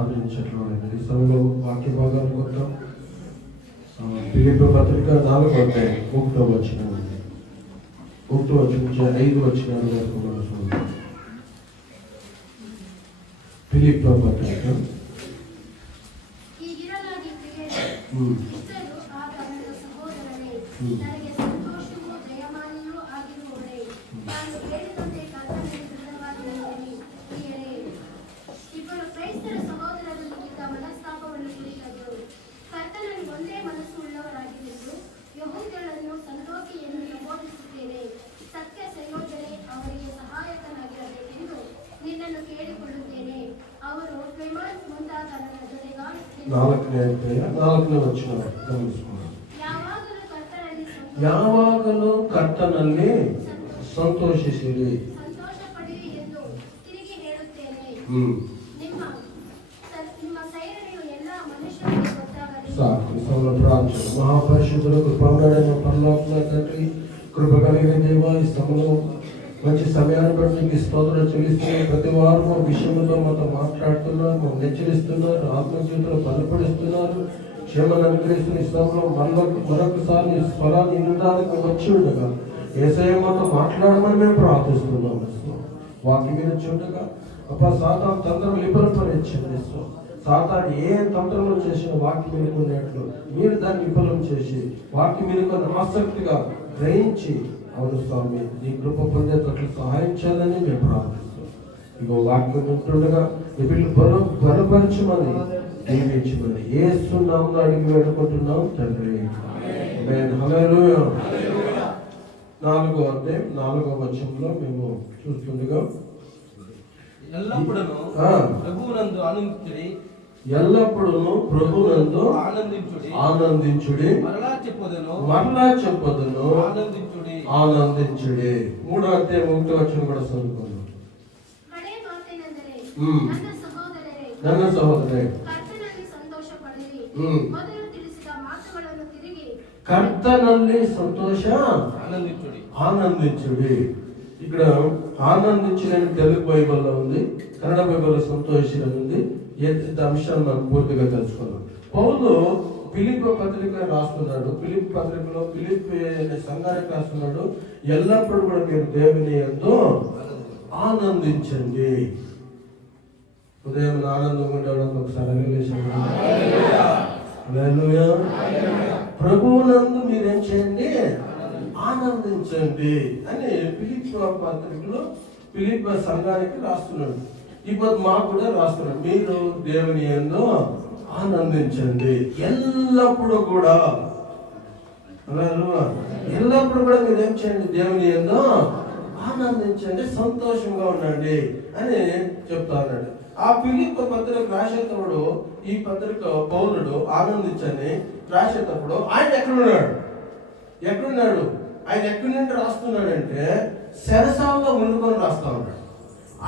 ప్రార్థించట్లేదు. ఈ సమయంలో వాక్య భాగాలు కొత్త ఫిలిప్పీ పత్రిక 4వ అధ్యాయం 1వ వచనం 5 వచనాలు వరకు మనం చూద్దాం. ఫిలిప్పీ పత్రిక ಯಾವಾಗಲೂ ಕರ್ತನಲ್ಲಿ ಸಂತೋಷಿಸಿರಿ. మహాపరిశుద్ధుల కృపగలిగిన పరలోకమున తండ్రి, కృప కలిగిన దేవా, ఈ సమయంలో మంచి సమయాన్ని బట్టి మీకు స్తోత్రం చెల్లిస్తున్నారు. ప్రతి వారము విషయంలో మాతో మాట్లాడుతున్నారు, మమ్మల్ని హెచ్చరిస్తున్నారు, ఆత్మజీవితంలో బలపడిస్తున్నారు, క్షేమాన్ని అనుగ్రహిస్తున్న ఈ సమయంలో మరొకసారి నీ స్వరాన్ని వినడానికి వచ్చి ఉండగా యేసయ్య మాతో మాట్లాడమని మేము ప్రార్థిస్తున్నాము. వాక్యం మీద చూడగా సాతాను తంత్రం విఫలపరిచింది. సాతాను ఏ తంత్రంలో చేసిన వాక్యం మీద ఉన్నట్లు మీరు దాన్ని విఫలం చేసి వాక్యం మీద ఆసక్తిగా గ్రహించి, అవును స్వామి, నీ కృప పొందేటట్లు సహాయం చేయాలని మేము ప్రార్థిస్తాం. ఇగో వాక్యం ఉంటుండగా ఈ బిడ్డలు బలపరచమని దీవించమని యేసు నామమున అడిగి వేడుకుంటున్నాం తండ్రి. హల్లెలూయా. 4వ అధ్యాయం 4వ వచనంలో మేము చూస్తుండగా ఎల్లప్పుడూ ప్రభువునందు ఆనందించుడి, మరలా చెప్పదను ఆనందించుడి. 3వ అధ్యాయం 1వ వచనం కూడా చదువుకున్నాం. ನನ್ನ ಸಹೋದರರೇ, కర్తನಲ್ಲಿ సంతోష ఆనందించుడి. ఇక్కడ ఆనందించుడని తెలుగు బైబిల్లో ఉంది, కన్నడ బైబిల్లో సంతోషం ఉంది. అంశాన్ని మనం పూర్తిగా తెలుసుకున్నాం. పౌలు ఫిలిప్పీ పత్రిక రాస్తున్నాడు. ఫిలిప్పీ పత్రికలో ఫిలిప్పీ అనే సంఘానికి రాస్తున్నాడు, ఎల్లప్పుడూ కూడా మీరు దేవుని యందు ఆనందించండి. ఉదయం ఆనందంగా ఉండేవాళ్ళంతా ఒకసారి ప్రభువునందు మీరేం చేయండి, ఆనందించండి అని ఫిలిప్పీ పత్రికలో ఫిలిప్పీ సంఘానికి రాస్తున్నాడు. ఇప్పుడు మాకు కూడా రాస్తున్నాడు, మీరు దేవుని యందు ఆనందించండి ఎల్లప్పుడూ కూడా. ఎల్లప్పుడు కూడా మీరేం చేయండి, దేవుని యందు ఆనందించండి, సంతోషంగా ఉండండి అని చెప్తా ఉన్నాడు. ఆ ఫిలిప్పీ పత్రిక రాసేటప్పుడు ఈ పత్రిక పౌలుడు ఆనందించని రాసేటప్పుడు ఆయన ఎక్కడున్నాడు ఆయన ఎక్కడి నుండి రాస్తున్నాడంటే సెరసాల్లో ఉండుకొని రాస్తా ఉన్నాడు.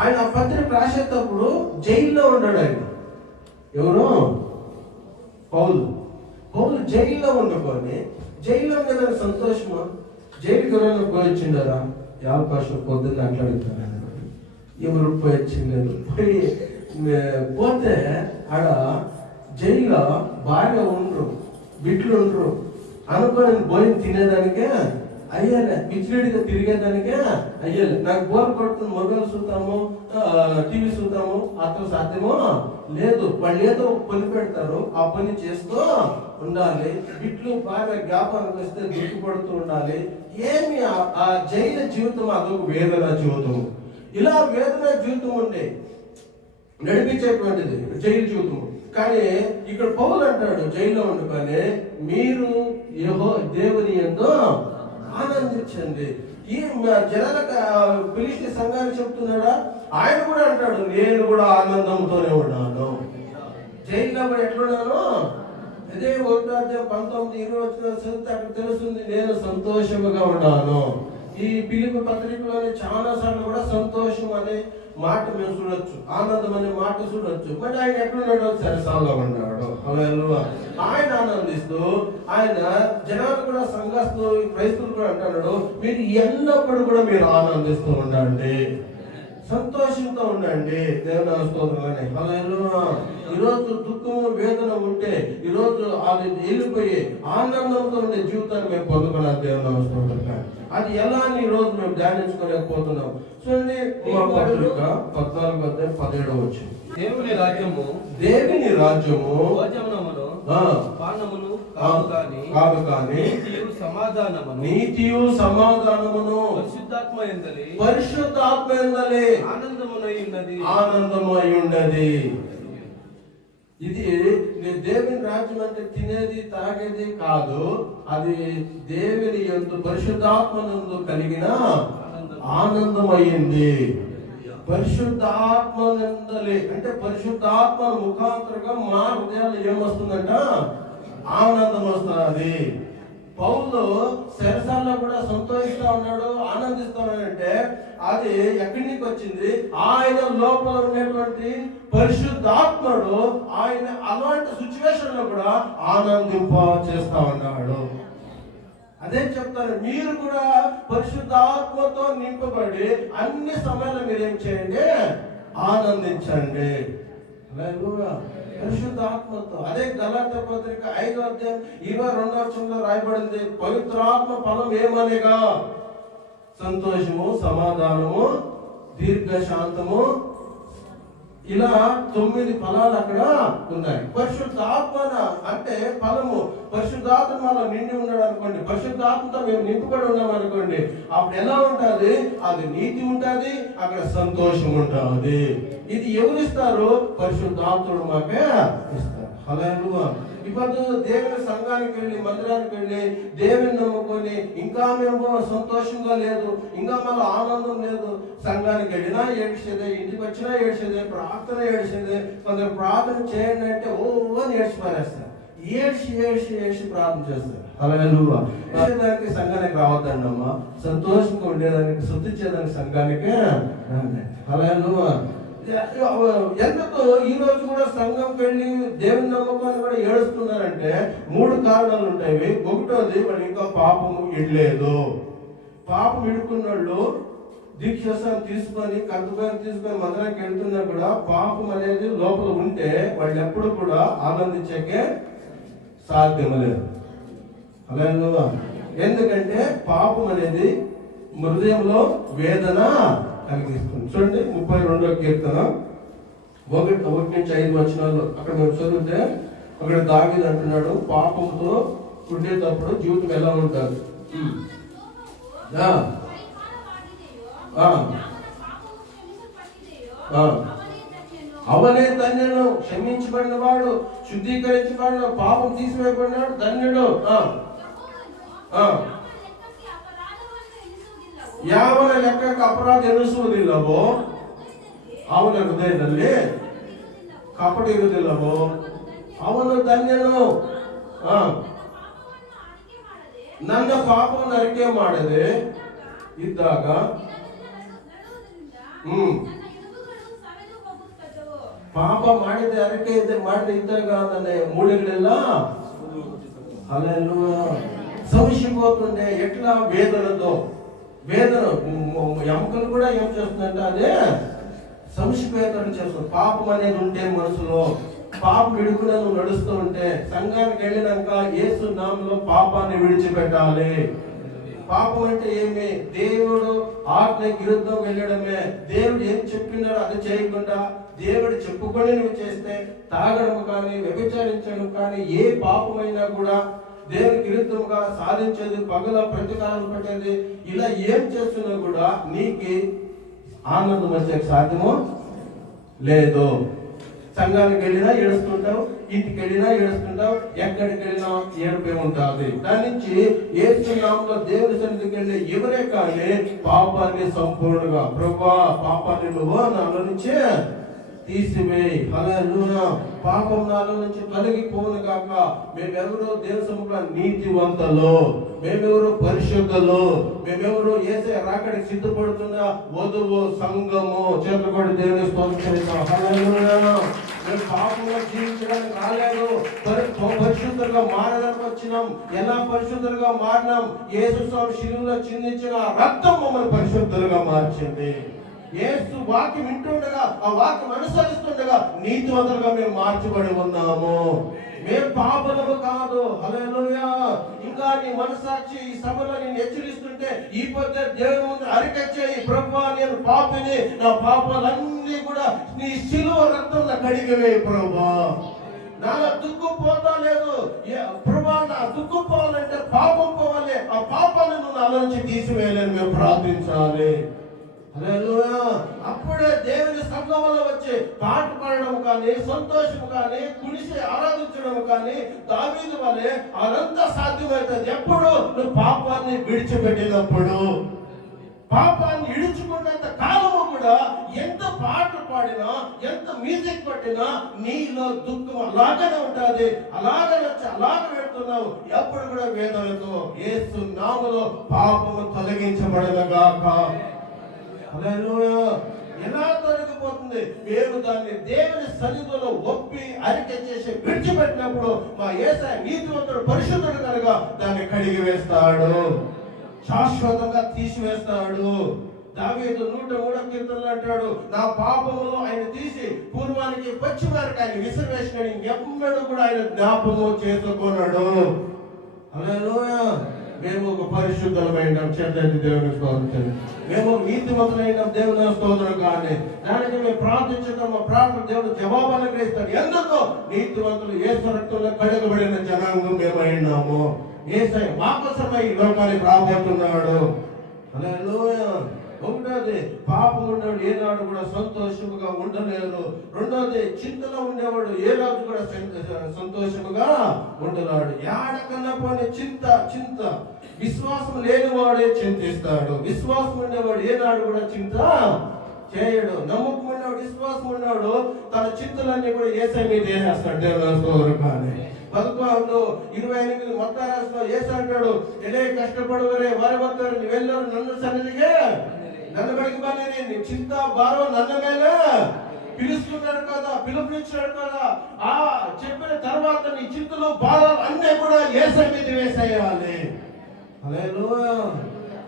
ఆయన ఆ పత్రిక రాసేటప్పుడు జైల్లో ఉన్నాడు. ఆయన ఎవరు? పౌలు జైల్లో ఉండుకొని, జైల్లో ఉన్న సంతోషమా? జైలుకి ఎవరైనా పోయొచ్చిండారా? అవకాశం పొద్దున్న అట్లాడుతారా? ఎవరు పోయొచ్చిండారు? పోతే ఆడ జైల్లో బాగా ఉండరు, బిడ్లు ఉండరు అనుకొని భోజనం తినేదానికే అయ్యాలే, పిచ్చిరెడ్డిగా తిరిగేదానికే అయ్యాలి. నాకు బోర్ కొడుతుంది, మొబైల్ చూద్దాము, టీవీ చూద్దాము, అతను సాధ్యమో లేదు. వాళ్ళు ఏదో పని పెడతారు, ఆ పని చేస్తూ ఉండాలి. బిడ్లు బాగా జ్ఞాపకానికి వస్తే దుఃఖపడుతూ ఉండాలి. ఏమి ఆ జైలు జీవితం అదొక వేదన జీవితం. ఇలా వేదన జీవితం ఉండే నడిపించేటువంటిది జైలు జీవితం. కానీ ఇక్కడ పౌలు అంటాడు, జైల్లో ఉండుకొని మీరు దేవుని యందు ఆనందించండి. ఈ జనాలకు ఫిలిష్తీ సంఘాన్ని చెప్తున్నాడా? ఆయన కూడా అంటాడు, నేను కూడా ఆనందంతోనే ఉన్నాను. జైల్లో కూడా ఎట్లున్నాను? అదే 1వ అధ్యాయం 19-20 చదివితే అక్కడ తెలుస్తుంది, నేను సంతోషంగా ఉన్నాను. ఈ ఫిలిప్పీ పత్రికలోనే చాలా సార్లు కూడా సంతోషం అనే మాట మేము చూడొచ్చు, ఆనందం అనే మాట చూడొచ్చు. మరి ఆయన ఎక్కడున్నాడు? సరసాల్లో ఉన్నాడు. ఆయన ఆనందిస్తూ ఆయన జనాలు కూడా సంఘస్థులు క్రైస్తవులు కూడా అంటున్నాడు, మీరు ఎల్లప్పుడూ కూడా మీరు ఆనందిస్తూ ఉండండి, సంతోషంతో ఉండండి. దేవుని స్తోత్రాలని. హల్లెలూయా. ఈరోజు దుఃఖము వేదన ఉంటే ఈరోజు అది వెళ్ళిపోయి ఆనందంతో ఉండే జీవితాన్ని మేము పొందుకున్నాం. దేవుని అవసరం అది ఎలా అని ఈ రోజు మేము ధ్యానించుకోలేకపోతున్నాం. చూడండి, 14:17 వచ్చింది. దేవుని రాజ్యము భోజనమును పానమును కాదు కానీ నీతియు సమాధానమును పరిశుద్ధాత్మ యందలి ఆనందము అయి ఉన్నది. ఇది దేవుని రాజ్యం అంటే తినేది తాగేది కాదు, అది దేవుని యందు పరిశుద్ధాత్మనందు కలిగిన ఆనందం అయ్యింది. పరిశుద్ధాత్మనందలి అంటే పరిశుద్ధాత్మ ముఖాంతరంగా మా హృదయాలు ఏమొస్తుందంట? ఆనందం వస్తున్నది. పౌలు శరసాల్లో కూడా సంతోషిస్తా ఉన్నాడు, ఆనందిస్తా ఉన్నాడంటే అది ఎక్కడి నుంచి వచ్చింది? ఆయన లోపల ఉన్నటువంటి పరిశుద్ధాత్ముడు ఆయన అలాంటి సిచ్యువేషన్ లో కూడా ఆనందింప చేస్తా ఉన్నాడు. అదే చెప్తాను, మీరు కూడా పరిశుద్ధాత్మతో నింపబడి అన్ని సమయాల్లో మీరు ఏం చేయండి? ఆనందించండి. పరిశుద్ధాత్మతో. అదే గలాత్య పత్రిక 5:22 రాయబడింది. పవిత్రాత్మ ఫలం ఏమనగా సంతోషము, సమాధానము, దీర్ఘశాంతము, ఇలా 9 ఫలాలు అక్కడ ఉన్నాయి. పరిశుద్ధాత్మ అంటే ఫలము. పరిశుద్ధాత్మ మనం నిండి ఉన్నాడు అనుకోండి, పరిశుద్ధాత్మతో మేము నింపుబడి ఉన్నాం అనుకోండి, అప్పుడు ఎలా ఉంటుంది? అది నీతి ఉంటుంది, అక్కడ సంతోషం ఉంటుంది. ఇది ఎవరిస్తారు? పరిశుద్ధాత్ముడు మాకే ఇస్తారు. హల్లెలూయా. ఇప్పుడు దేవుని సంఘానికి వెళ్ళి, మందిరానికి వెళ్ళి దేవుని నమ్ముకొని ఇంకా మేము సంతోషంగా లేదు, ఇంకా మళ్ళీ ఆనందం లేదు, సంఘానికి వెళ్ళినా ఏడ్చేదే, ఇంటికి వచ్చినా ఏడ్చేదే, ప్రార్థన ఏడ్చేదే. కొందరు ప్రార్థన చేయండి అంటే ఓ అని ఏడ్చిపారేస్తారు, ఏడ్చి ప్రార్థన చేస్తారు. హల్లెలూయా. ఉండేదానికి సంఘానికి రావద్దండి అమ్మా, సంతోషంగా ఉండేదానికి, శుద్ధించేదానికి సంఘానికి రండి. హల్లెలూయా. ఎందుకు ఈ రోజు కూడా సంఘం వెళ్ళి దేవుని నమ్మకాన్ని కూడా ఏడుస్తున్నారంటే 3 కారణాలు ఉంటాయి. ఒకటోది, వాళ్ళు ఇంకా పాపం ఇడలేదు. పాపం ఇడుకున్నాళ్ళు దీక్షాసం తీసుకొని, కర్తవ్యం తీసుకొని మందిరానికి వెళ్తున్నా కూడా పాపం అనేది లోపల ఉంటే వాళ్ళు ఎప్పుడు కూడా ఆనందించకే సాధ్యం లేదు. హల్లెలూయా. ఎందుకంటే పాపం అనేది హృదయంలో వేదన కలిగిస్తుంది. చూడండి, 32వ కీర్తన 1-5 అక్కడ మేము చదివితే అక్కడ దావీదు అంటున్నాడు, పాపంతో ఉండేటప్పుడు జీవితం ఎలా ఉంటుంది? అవనే ధన్యుడు, క్షమించబడిన వాడు, శుద్ధీకరించబడిన, పాపం తీసివేయబడినాడు ధన్యుడు. ಯಾವನ ಲೆಕ್ಕಕ್ಕೆ ಅಪರಾಧ ಎನಿಸುವುದಿಲ್ಲವೋ ಅವನ ಹೃದಯದಲ್ಲಿ ಕಪಟ ಇರುವುದಿಲ್ಲವೋ ಅವನು ಧನ್ಯನು. ನನ್ನ ಪಾಪವನ್ನು ಅರಿಕೆ ಮಾಡದೆ ಇದ್ದಾಗ ಪಾಪ ಮಾಡಿದ ಅರಿಕೆ ಮಾಡದೆ ಇದ್ದಾಗ ನನ್ನ ಮೂಳೆಗಳೆಲ್ಲ ಅಲ್ಲೆಲ್ಲ సంశిపోతుండే. ఎట్లా? వేదనతో. వేదన ఎముకలు కూడా ఏం చేస్తుందంటే అదే సంశిపోయేటట్టు చేస్తుంది. పాపం అనేది ఉంటే మనసులో, పాపం విడుకునే నువ్వు నడుస్తూ ఉంటే, సంఘానికి వెళ్ళినాక యేసు నామములో పాపాన్ని విడిచిపెట్టాలి. పాపం అంటే ఏమి? దేవుడు ఆజ్ఞకి విరుద్ధం వెళ్ళడమే. దేవుడు ఏం చెప్పినాడో అది చేయకుండా, దేవుడు చెప్పుకొని నువ్వు చేస్తే, తాగడం కానీ, వ్యభిచారించడం కానీ, ఏ పాపమైనా కూడా దేవునికి విరుద్ధంగా సాధించేది, పగల ప్రతీకారం పెట్టేది, ఇలా ఏం చేస్తున్నా కూడా నీకు ఆనందం వచ్చే సాధ్యము లేదు. సంఘానికి వెళ్ళినా ఏడుస్తుంటావు, ఇంటికి వెళ్ళినా ఏడుస్తుంటావు, ఎక్కడికి వెళ్ళినా ఏడుపే ఉంటుంది. దాని నుంచి యేసు నామములో దేవుని సన్నిధికి వెళ్ళి ఎవరే కానీ పాపాన్ని సంపూర్ణంగా, ప్రభువా పాపాన్ని నువ్వు నాలో నుంచి తీసివేయి. హల్లెలూయా. పాపం నాలో నుంచి తొలగిపోను గాక. మేమెవరో దేవుని సముఖంలో నీతివంతులు, మేమెవరో పరిశుద్ధులు, మేమెవరో యేసయ్య రాకడికి సిద్ధపడుతున్న వధువు సంఘము. చేతులపడి దేవుని స్తోత్రిద్దాం. హల్లెలూయా. మేము పాపంలో జీవించడానికి రాలేదు, పరిశుద్ధులుగా మారడానికి వచ్చినాం. ఎలా పరిశుద్ధులుగా మారినాం? యేసు స్వామి శిలువలో చిందించిన రక్తం మమ్మల్ని పరిశుద్ధులుగా మార్చింది. యేసు వాక్యం వింటుండగా ఆ వాక్యం అనుసరిస్తుండగా నీతివంతులుగా మేము మార్చబడి ఉన్నాము. మేము పాపలము కాదు. హల్లెలూయా. ఇంకా నీ మనసాక్షి ఈ సభలో నేను హెచ్చరిస్తుంటే ఈ పొద్దు దేవుని ముందు అరికచ్చేయి, ప్రభువా నేను పాపిని, నా పాపాలన్నీ కూడా నీ శిలువ రక్తంలో కడిగివేయి ప్రభువా. నా దుఃఖు పోతా లేదు ప్రభా, నా దుఃఖు పోవాలంటే పాపం పోవాలి, ఆ పాపాన్ని నువ్వు నాలో నుంచి తీసివేయాలని మేము ప్రార్థించాలి. హల్లెలూయా. అప్పుడే దేవుని సంఘంలో వచ్చి పాట పాడడం కానీ, సంతోషం కానీ, కుడిసి ఆరాధించడం కానీ దావీదు వలె అదంతా సాధ్యమవుతుంది ఎప్పుడు నువ్వు పాపాన్ని విడిచిపెట్టినప్పుడు. పాపాన్ని ఇడుచుకున్నంత కాలము కూడా ఎంత పాటలు పాడినా, ఎంత మ్యూజిక్ పట్టినా నీలో దుఃఖం అలాగనే ఉంటుంది. అలాగే వచ్చి అలాగే పెడుతున్నావు. ఎప్పుడు కూడా వేదనతో యేసు నామములో పాపము తొలగించబడగాక. హల్లెలూయా. ఎలా తొలగిపోతుంది? మేము దాన్ని దేవుని సన్నిధిలో ఒప్పి అరికె చేసి విడిచిపెట్టినప్పుడు మా యేసయ్య నీతివంతుడు, పరిశుద్ధుడు కనుక దాన్ని కడిగి వేస్తాడు, శాశ్వతంగా తీసివేస్తాడు. దావీదు 103వ కీర్తనలో అంటాడు, నా పాపములో ఆయన తీసి పూర్వానికి పశ్చిమానికి ఆయన విసిరివేసినాడు, ఇంకెన్నడూ కూడా ఆయన జ్ఞాపకము చేసుకున్నాడు. హల్లెలూయా. మేము ఒక పరిశుద్ధమైన చెడ్డది దేవుని స్తోత్రం, మేము నీతిమంతులైన దేవుని స్తోత్రం. కానీ దానికి మేము ప్రార్థించడం, మా ప్రార్థన దేవుడు జవాబు అనుగ్రహిస్తాడు. ఎందుకో నీతివంతులు యేసు రక్తంలో కడగబడిన జనాంగం మేమైనాము. యేసయ్య మా కోసమై ఈ లోకానికి రాబోతున్నాడు. హల్లెలూయా. ఒకటోది, పాపం ఉండేవాడు ఏనాడు కూడా సంతోషముగా ఉండలేరు. రెండోది, చింతలో ఉండేవాడు ఏ రోజు కూడా సంతోషముగా ఉండలేడు. ఏడకన్నా పోనీ చింత విశ్వాసం లేనివాడే చింతిస్తాడు. విశ్వాసం ఉండేవాడు ఏనాడు కూడా చింత చేయడు. నమ్మకం ఉన్నవాడు, విశ్వాసం ఉన్నవాడు తన చింతలన్నీ కూడా యేసయ్య మీద వేసేస్తాడు. దేవుని స్తోత్రం. కానీ 11:28 మత్తయి రాసిన యేసు అంటాడు, ఎలే కష్టపడువరే వారి వద్దరు వెళ్ళరు నన్ను సన్నిధిగా నన్ను బడికి పని చింత భారం నన్న మీద పిలుస్తున్నాడు కదా, పిలుపునిచ్చాడు కదా. ఆ చెప్పిన తర్వాత నీ చింతలు భారాలు అన్నీ కూడా యేసయ్య మీద వేసేయాలి. హల్లెలూయా.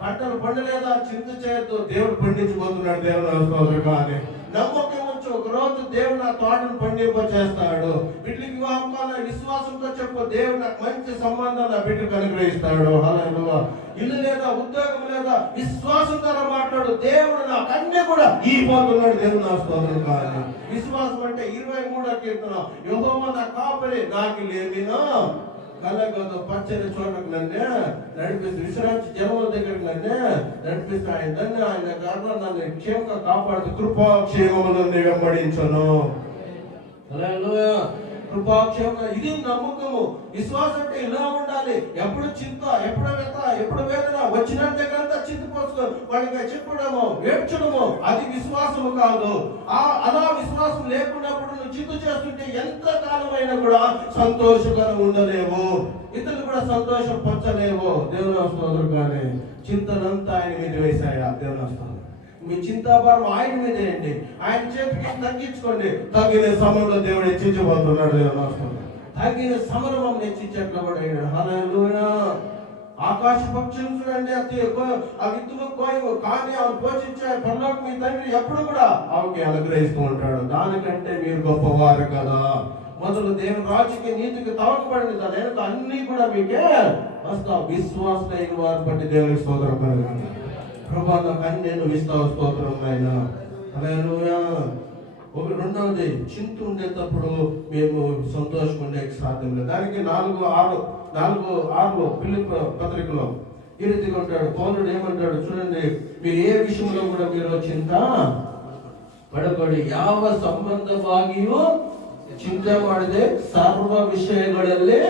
పంటలు పండలేదా? చింత చేయొద్దు, దేవుడు పండించబోతున్నాడు. దేవుని స్తోత్రం. కానీ నమ్మకం ఉంచు, ఒక రోజు దేవుడు నా తోటను పండింప చేస్తాడు. బిడ్డకి వివాహం కావాలి, విశ్వాసంతో చెప్పు, దేవుడు నాకు మంచి సంబంధం నా బిడ్డకు అనుగ్రహిస్తాడు. హల్లెలూయా. ఇల్లు లేదా, ఉద్యోగం లేదా, విశ్వాసంతో మాట్లాడు, దేవుడు నాకు అన్ని కూడా ఇవ్వబోతున్నాడు. దేవుడు నా స్తోత్రం. కానీ విశ్వాసం అంటే 23వ కీర్తన, యెహోవా నా కాపరి, నాకు లేమినా కలగదు. పచ్చని చోటకు నన్ను నడిపిస్తూ, విశ్రాంతి జనముల దగ్గరకు నన్ను నడిపిస్తూ, ఆయన కారణం నన్ను క్షేమంగా కాపాడుతూ కృపాక్షేమములను వెంబడించను. హల్లెలూయా. కృపాక్షేమంగా, ఇది నమ్మకము. విశ్వాసం అంటే ఇలా ఉండాలి. ఎప్పుడు చింత, ఎప్పుడు వ్యత, ఎప్పుడు వేదన వచ్చిన దగ్గరంతా చింతపోసుకో వాడికి చెప్పడము, ఏడ్చడము, అది విశ్వాసము కాదు. అలా విశ్వాసం లేకున్నప్పుడు నువ్వు చింత చేస్తుంటే ఎంత కాలమైనా కూడా సంతోషంగా ఉండలేవు, ఇతరులు కూడా సంతోషం పంచలేవు. దేవుని స్తోత్రం. కానీ చింతనంతా ఆయన మీద వేసాయా? దేవుని స్తోత్రం. మీ చింతాభారం ఆయన మీద వేయండి, ఆయన చేతికి తగ్గించుకోండి. తగిన సమయంలో దేవుడు హెచ్చించబోతున్నాడు. దేవుని స్తోత్రం. తగిన సమరం హెచ్చించట్లబడాడు. హల్లెలూయా. ఆకాశ పక్షులు చూడండి, ఆ విత్తులు కోయవు, కానీ అవి పోషించే పరలోక మీ తండ్రి ఎప్పుడు కూడా ఆమెకి అనుగ్రహిస్తూ ఉంటాడు. దానికంటే మీరు గొప్పవారు కదా. మొదలు దేవుని రాజుకి నీతికి తవకపడింది, దాని వెనుక అన్ని కూడా మీకే వస్తా. విశ్వాసమైన వారిని బట్టి దేవునికి స్తోత్రం కలుగుతుంది. ప్రభా నాకు అన్ని నేను ఇస్తావు, స్తోత్రం ఆయన. హల్లెలూయా. రెండవది, చింత ఉండేటప్పుడు మేము సంతోషం ఉండే సాధ్యం లేదు. దానికి 4:6 ఫిలిప్పీ పత్రికలో ఈ రీతిగా ఉంటాడు. పౌలుడు ఏమంటాడు చూడండి, మీరు ఏ విషయంలో కూడా మీరు చింత ಪಡಕೊಡಿ. ಯಾವ ಸಂಬಂಧವಾಗಿಯೂ ಚಿಂತೆ ಮಾಡದೆ ಸರ್ವ ವಿಷಯಗಳಲ್ಲಿ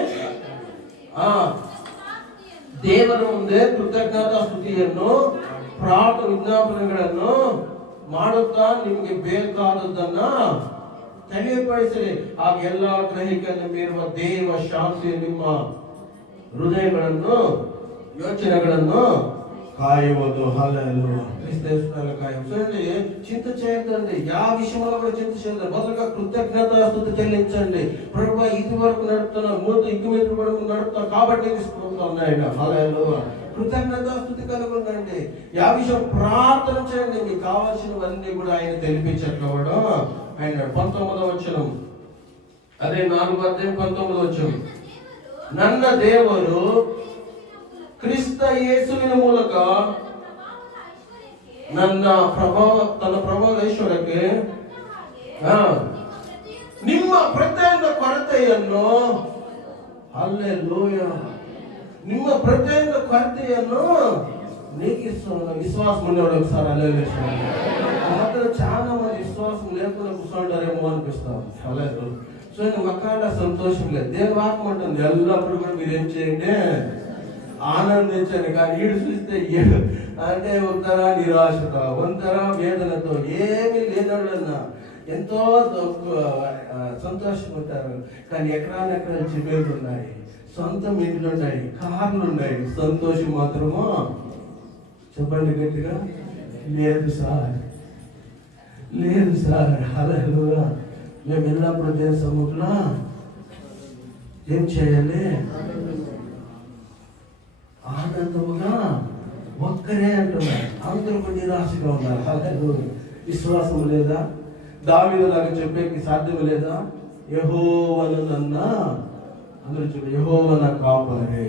ದೇವರ ಮುಂದೆ ಕೃತಜ್ಞತಾ ಸ್ತುತಿಯನ್ನು ಪ್ರಾರ್ಥನಾ ವಿಜ್ಞಾಪನೆಗಳನ್ನು ಮಾಡುತ್ತಾ ನಿಮಗೆ ಬೇಕಾದದ್ದನ್ನ ತಿಳಿಯಪಡಿಸಿರಿ. ಆಗ ಎಲ್ಲ ಗ್ರಹಿಕೆಯನ್ನು ಮೀರುವ ದೇವ ಶಾಂತಿ ನಿಮ್ಮ ಹೃದಯಗಳನ್ನು ಯೋಚನೆಗಳನ್ನು కాయవద్దు. హల్లెలూయా. క్రీస్తు కాయం. చూడండి, చింత చేయొద్దండి. యా విషయంలో కూడా చింత చేయొద్దు. మొదలుగా కృతజ్ఞతాస్తుతి చెల్లించండి. ప్రభువా, ఇది వరకు నడుపుతున్నా, ఇంటి మీద వరకు నడుపుతాం కాబట్టి ఉన్నాయండి. హల్లెలూయా. కృతజ్ఞతాస్తుతి కనుగొనండి. యా విషయం ప్రార్థన చేయండి. మీకు కావాల్సినవన్నీ కూడా ఆయన తెలిపించట్లవడం ఆయన 19వ వచనం. అదే 4:19 వచనం. ನನ್ನ ದೇವರು ಕ್ರಿಸ್ತ ಯೇಸುವಿನ ಮೂಲಕ ತನ್ನ ಪ್ರಭಾವದ ಐಶ್ವರ್ಯಕ್ಕೆ ನಿಮ್ಮ ಪ್ರತಿಯೊಂದು ಕೊರತೆಯನ್ನು, ಹಲ್ಲೆಲೂಯಾ, ನಿಮ್ಮ ಪ್ರತಿಯೊಂದು ಕೊರತೆಯನ್ನು నీకిస్తున్నా. విశ్వాసం ఉండేవాడు ఒకసారి హల్లెలూయా. మాత్రం చాలా మంది విశ్వాసం లేకుండా కూర్చుంటారేమో అనిపిస్తాం. హల్లెలూయా. సో మకాడ సంతోషం లేదు. దేవుని వాక్యం ఉంటుంది, ఎల్లప్పుడు కూడా మీరు ఏం చేయండి, ఆనందించండి. కానీ ఈడు చూస్తే అంటే ఒకతర నిరాశతో, ఒకతర వేదనతో, ఏమీ లేదన్నా ఎంతో సంతోషం ఉంటారు. కానీ ఎకరాలు చివేలు ఉన్నాయి, సొంతం ఇండ్లు ఉన్నాయి, కార్లు ఉన్నాయి. సంతోషం మాత్రమో చెప్పండి గట్టిగా, లేదు సార్, లేదు సార్. హల్లెలూయా. మేము ఎల్లప్పుడు దేవుని సముఖంలో ఏం చేయాలి, ఆనందముగా ఒక్కరే అంటున్నారు. అందరూ కూడా నిరాశగా ఉన్నారు. హల్లెలూయా. విశ్వాసం లేదా? దావీదులాగా చెప్పేకి సాధ్యం లేదా? యెహోవాను నన్ను, అందరూ చెప్పి, యెహోవా నా కాపరి.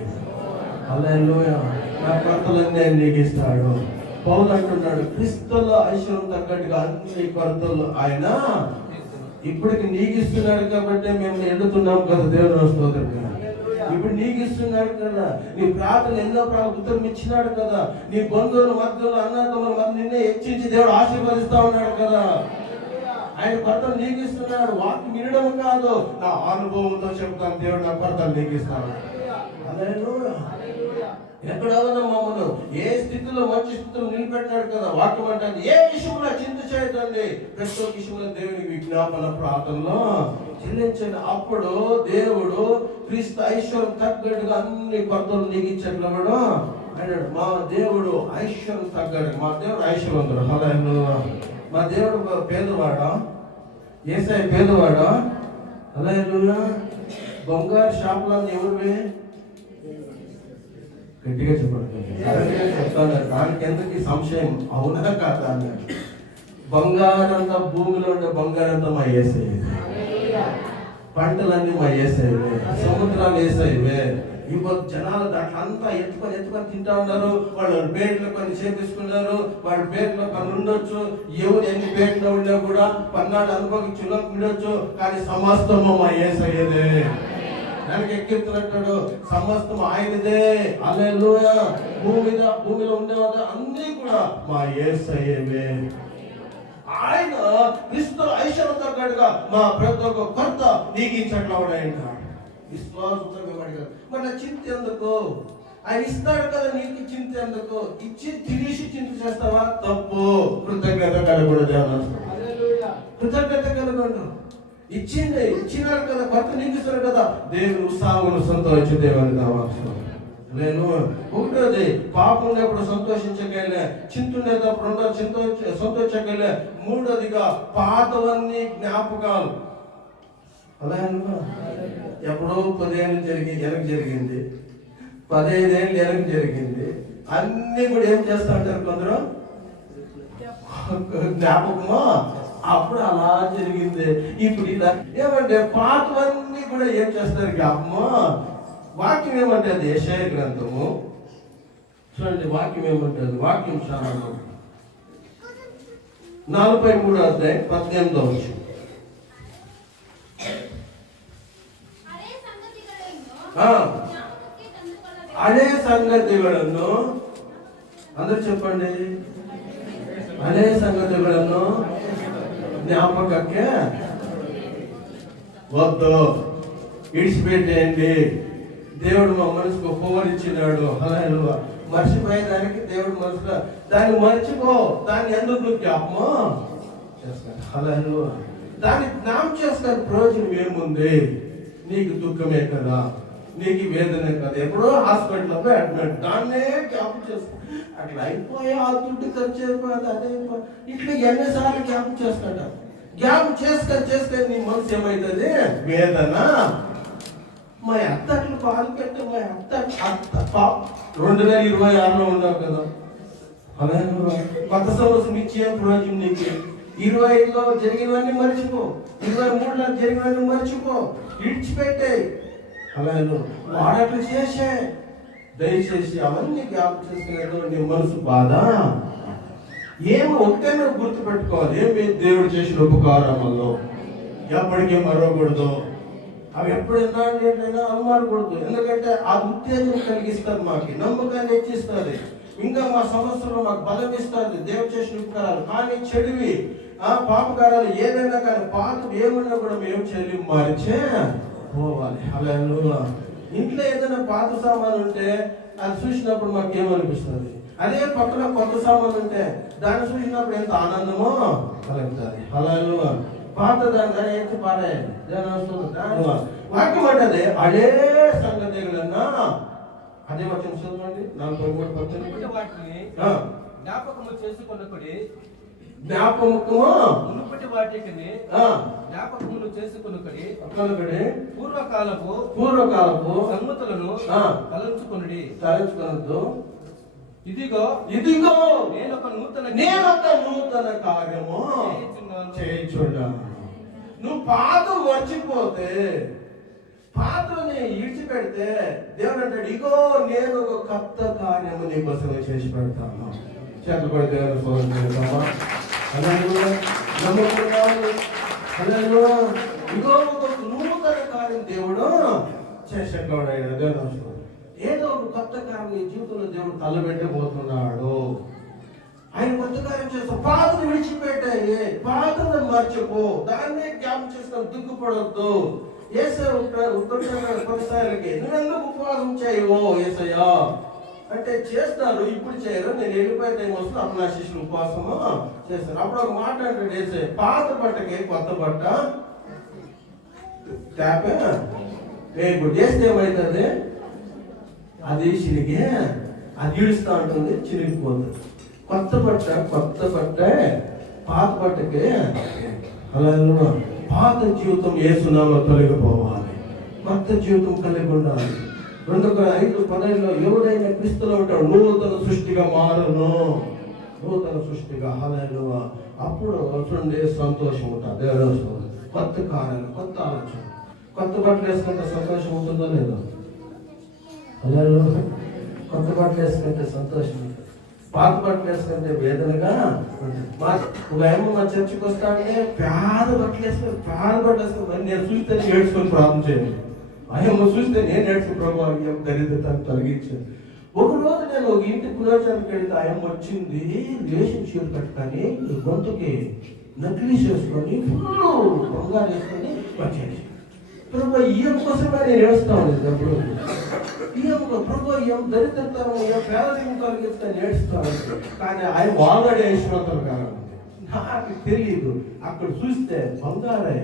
హల్లెలూయా. నా కొరతలన్నీ ఆయన నీకు ఇస్తాడు. పౌలు అంటున్నాడు, క్రీస్తులో ఐశ్వర్యం తగ్గట్టుగా అన్ని కొరతలు ఆయన ఇప్పటికి నీకు ఇస్తున్నాడు కాబట్టి మేము ఎడుతున్నాం కదా. దేవుని స్తోత్రం. ఇప్పుడు నీకు ఇస్తున్నాడు కదా, నీ ప్రార్థన ఎన్నో ఉత్తరం ఇచ్చినాడు కదా, నీ బంధువుల మధ్యలో అన్నదమ్ముల మధ్య నిన్నే హెచ్చించి దేవుడు ఆశీర్వదిస్తా ఉన్నాడు కదా. ఆయన కొరతలు నీకు ఇస్తున్నాడు. వాక్యం వినడం కాదు, నా అనుభవంతో చెప్తాను, దేవుడు నా కొరతలు నీకు ఇస్తాడు. ఎక్కడన్నా మమ్మల్ని ఏ స్థితిలో మంచి స్థితిలో నిలబెట్టాడు కదా. వాక్యం అంటే ఏ విషయంలో చింత చేయదండి, ప్రతి ఒక్క విషయంలో దేవునికి విజ్ఞాపన ప్రార్థనలో చెల్లించండి. అప్పుడు దేవుడు క్రీస్తు ఐశ్వర్యం తగ్గట్టుగా అన్ని కొరతలు నీకు ఇచ్చేట్లవాడు అన్నాడు. మా దేవుడు ఐశ్వర్యం తగ్గట్టు, మా దేవుడు ఐశ్వర్యంతుడు. హల్లెలూయా. మా దేవుడు పేదవాడా? యేసయ్య పేదవాడా? హల్లెలూయా. బంగారు షాపులన్నీ ఎవరివి? గట్టిగా చెప్పండి. చెప్తాను, దానికి ఎందుకు సంశయం, అవునా కాదా అన్నాడు. బంగారంతా, భూమిలో ఉండే బంగారంతా మా యేసయ్యే, పంటలన్నీ మా యేసయ్యే, సముద్రాలు యేసయ్యే. ఇప్పుడు జనాలు దాంట్లో అంతా ఎత్తుకొని తింటా ఉన్నారు. వాళ్ళు పేర్లు కొన్ని చేపించుకున్నారు, వాళ్ళ పేర్లో కొన్ని ఉండొచ్చు. ఎవరు ఎన్ని పేర్లు ఉన్నా కూడా పన్నాడు అనుభవించి ఉండొచ్చు. కానీ సమస్తము మా యేసయ్యదే. దానికి ఎక్కిస్తున్నట్టాడు, సమస్తం ఆయనదే. హల్లెలూయా. భూమిలో ఉండేవాళ్ళు అన్ని కూడా మా యేసయ్యవే. ఆయన క్రీస్తు ఐశ్వర్యం తగ్గట్టుగా మా ప్రతి ఒక్క కొరత నీకించట్లా ఉన్నాయంట. విశ్వాసంతో అడిగారు, మరి నా చింత ఎందుకు? ఆయన ఇస్తాడు కదా, నీకు చింత ఎందుకు? ఇచ్చి తిరిగి చింత చేస్తావా? తప్పు. కృతజ్ఞత కలగకూడదు. కృతజ్ఞత కలగండు. ఇచ్చినాడు కదా, కొత్త నీకు ఇస్తాడు కదా. దేవుడు ఉత్సాహమును సంతోషించే దేవుని కావచ్చు. నేను ఒకటోది, పాపం ఉన్నప్పుడు సంతోషించగలే, చింతుండేటప్పుడు సంతోషించగలే. మూడోదిగా పాతవన్నీ జ్ఞాపకాలు. అలా ఎప్పుడో 10 ఏళ్ళు వెనక్కి జరిగింది, 15 ఏళ్ళు వెనక్కి జరిగింది. అన్ని కూడా ఏం చేస్తా ఉంటారు కొందరు, జ్ఞాపకమా అప్పుడు అలా జరిగింది, ఇప్పుడు ఇలా. ఏమంటే పాతవన్నీ కూడా ఏం చేస్తారు జ్ఞాపకమా. వాక్యం ఏమంటుంది? యెషయా గ్రంథము చూడండి, వాక్యం ఏమంటుంది? వాక్యం చాలా 43వ అధ్యాయం 18వ వచనం. ಅದೇ ಸಂಗತಿಗಳನ್ನು, ಅಂದ್ರೆ చెప్పండి, ಅದೇ ಸಂಗತಿಗಳನ್ನು జ్ఞాపకಕ್ಕೆ వద్దు, ఇడిచిపెట్టేయండి. దేవుడు మా మనసుకు ఉపవరించినాడు. హల్లెలూయా. మర్చిపోయేదానికి దేవుడు మనసులో దాన్ని మర్చిపో, దాన్ని ఎందుకు జ్ఞాపకమో చేస్తాను. హల్లెలూయా. దాన్ని జ్ఞాపకం చేస్తాను. ప్రయోజనం ఏముంది? నీకు దుఃఖమే కదా. నీకు ఈ వేదన కదా, ఎప్పుడో హాస్పిటల్లో పోయి అడ్మిట్, దాన్నే జ్ఞాపకం చేసుకో. అట్లా అయిపోయి ఆ దుడ్డు ఖర్చు అయిపోయింది, అదే ఇట్లా ఎన్నిసార్లు జ్ఞాపకం చేసుకుంటా. జ్ఞాపకం చేసుకొని నీ మనసు ఏమవుతుంది, వేదన. మా అత్త అట్లా పాలు పెట్టే, మా అత్త 2026లో ఉన్నావు కదా, అలా కొత్త సంవత్సరం ఇచ్చే ప్రయోజనం నీకు. 25లో జరిగినవన్నీ మర్చిపో, 23లో జరిగినవన్నీ మర్చిపో, విడిచిపెట్టే. అలా వాడట్లు చేసే, దయచేసి అవన్నీ జ్ఞాపకం చేసుకునేదో నీ మనసు బాధ. ఏమో ఒకటే నువ్వు గుర్తుపెట్టుకోవాలి, ఏమి దేవుడు చేసిన ఉపకారములో ఎప్పటికీ మరవకూడదు. అవి ఎప్పుడైనా ఎట్లయినా అనుమానకూడదు. ఎందుకంటే ఆ ఉత్తేజం కలిగిస్తుంది, మాకు నమ్మకాన్ని హెచ్చిస్తుంది, ఇంకా మా సమస్యలో మాకు బలం ఇస్తుంది దేవుడు చేసిన ఉపకారాలు. కానీ చెడువి పాపకారాలు ఏదైనా కానీ పాత ఏమన్నా కూడా మేము చెల్లి మార్చే పోవాలి. అలా ఇంట్లో ఏదైనా పాత సామాన్ ఉంటే అది చూసినప్పుడు మాకు ఏమనిపిస్తుంది, అదే పక్కన కొత్త సామాన్ ఉంటే దాన్ని చూసినప్పుడు ఎంత ఆనందమో కలుగుతుంది. అలా పాత దాన్ని ఎత్తి పారాయాలి. వాక్యం అంటే అదే సంగతిలన్నా అదే వచ్చిన చదవండి 43:18. వాటిని జ్ఞాపకము చేసుకొనకుడి, మునుపటి వాటికి జ్ఞాపకములు చేసుకొనకుడి, పూర్వకాలపు సంగతులను తలంచుకొనొద్దు. ఇదిగో నేనొక నూతన కార్యము చేయుచున్నాను. నువ్వు పాత మర్చిపోతే, పాత్రని ఈడ్చిపెడితే దేవుడు అంటాడు, ఇగో నేను ఒక కొత్త కార్యము నీ కోసమే చేసి పెడతాను. చేతులు కూడా దేవుడు స్వరంతామా. ఇగో ఒక నూతన కార్యం దేవుడు చేసేవాడు. దేవుడు ఏదో ఒక కొత్త కార్యం నీ జీవితంలో దేవుడు తలబెట్టబోతున్నాడు. ఆయన కొత్త కార్యం చేస్తాం. పాత్రను విడిచిపెట్టాయి, పాత్రను మర్చిపో, దాన్నే జ్ఞాపకం చేసుకొని దుఃఖపడొద్దు. కొన్నిసార్లకి నువ్వెందుకు ఉపవాసం చేయవో ఏసయ్యా అంటే చేస్తారు, ఇప్పుడు చేయరు, నేను వెళ్ళిపోయే టైం వస్తుంది అప్పుడు నా శిష్యులు ఉపవాసము చేస్తారు. అప్పుడు ఒక మాట అంటాడు ఏసయ్య, పాత బట్టకి కొత్త బట్ట ట్యాపే ఇప్పుడు చేస్తే ఏమవుతుంది, అది చిరిగి అది ఈడుస్తూ ఉంటుంది, చిరిగిపోతుంది. కొత్త బట్ట పాత బట్టకి. అలా పాత జీవితం యేసునామములో తొలగిపోవాలి, కొత్త జీవితం కలిగి ఉండాలి. 2:5-10 ఎవడైనా క్రీస్తులో ఉంటాడు నూతన సృష్టిగా మారును, నూతన సృష్టిగా. హల్లెలూయా. అప్పుడు చూడండి సంతోషం ఉంటుంది, దేవుడు కొత్త కార్యాలు, కొత్త ఆలోచన. కొత్త బట్టలు వేసుకుంటే సంతోషం ఉంటుందో లేదో? హల్లెలూయా. కొత్త బట్టలు వేసుకుంటే సంతోషం, పాత బట్టలు వేసుకుంటే వేదనగా ఉంటుంది. ఒక ఏమో మా చర్చికి వస్తానే పేద బట్టలు వేసుకొని నేను చూస్తే ఏడ్చుకొని ప్రార్థన చేయండి. ఆయమ్మ చూస్తే నేను ఏడ్చుకుని ప్రభావం దరిద్రతను తొలగించాను. ఒకరోజు నేను ఒక ఇంటి పురోజనానికి వెళ్తే ఆయమ్మ వచ్చింది, రేషన్ చీర కట్టుకొని గొంతుకి నకిలీ చేసుకొని ఫుల్ బంగారు వేసుకొని వచ్చేసి ప్రభు ఈఎం కోసమే నేను ఏడుస్తా ఉండేది. అప్పుడు ఈఎం ప్రభు ఈఎం దరిద్రతను పేదరికం కలిగిస్తే నేర్చుతాను. కానీ ఆయన ఆల్రెడీ ఐశ్వర్యం కాదు, నాకు తెలియదు. అక్కడ చూస్తే బంగారే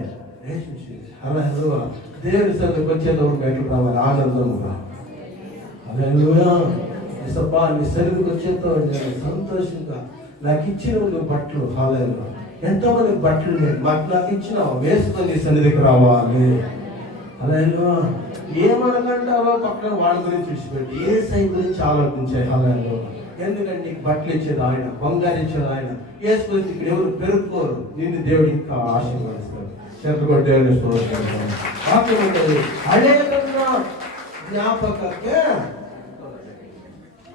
రేషన్ చీర. అలా దేవుని సన్నిధికి వచ్చేటప్పుడు బయటకు రావాలి ఆనందంగా. హల్లెలూయా. యేసప్పా నీ సన్నిధికి వచ్చేటప్పుడు నేను సంతోషంగా నాకు ఇచ్చిన నువ్వు బట్టలు. హల్లెలూయా. ఎంతోమంది బట్టలు నాకు ఇచ్చిన వేసుకొని నీ సన్నిధికి రావాలి. హల్లెలూయా. ఏమనకంటావో పక్కన వాళ్ళ గురించి విడిచిపెట్టి యేసయ్య గురించి ఆలోచించాయి. హల్లెలూయా. ఎందుకంటే నీకు బట్టలు ఇచ్చేది ఆయన, బంగారు ఇచ్చేది ఆయన. యేసుకొని ఇక్కడ ఎవరు పెరుక్కోరు, నిన్ను దేవుడు ఇంకా ఆశీర్వదిస్తాడు. చేతులు దేవుని వాక్యం ఉంటుంది, అనేకంగా జ్ఞాపకకే.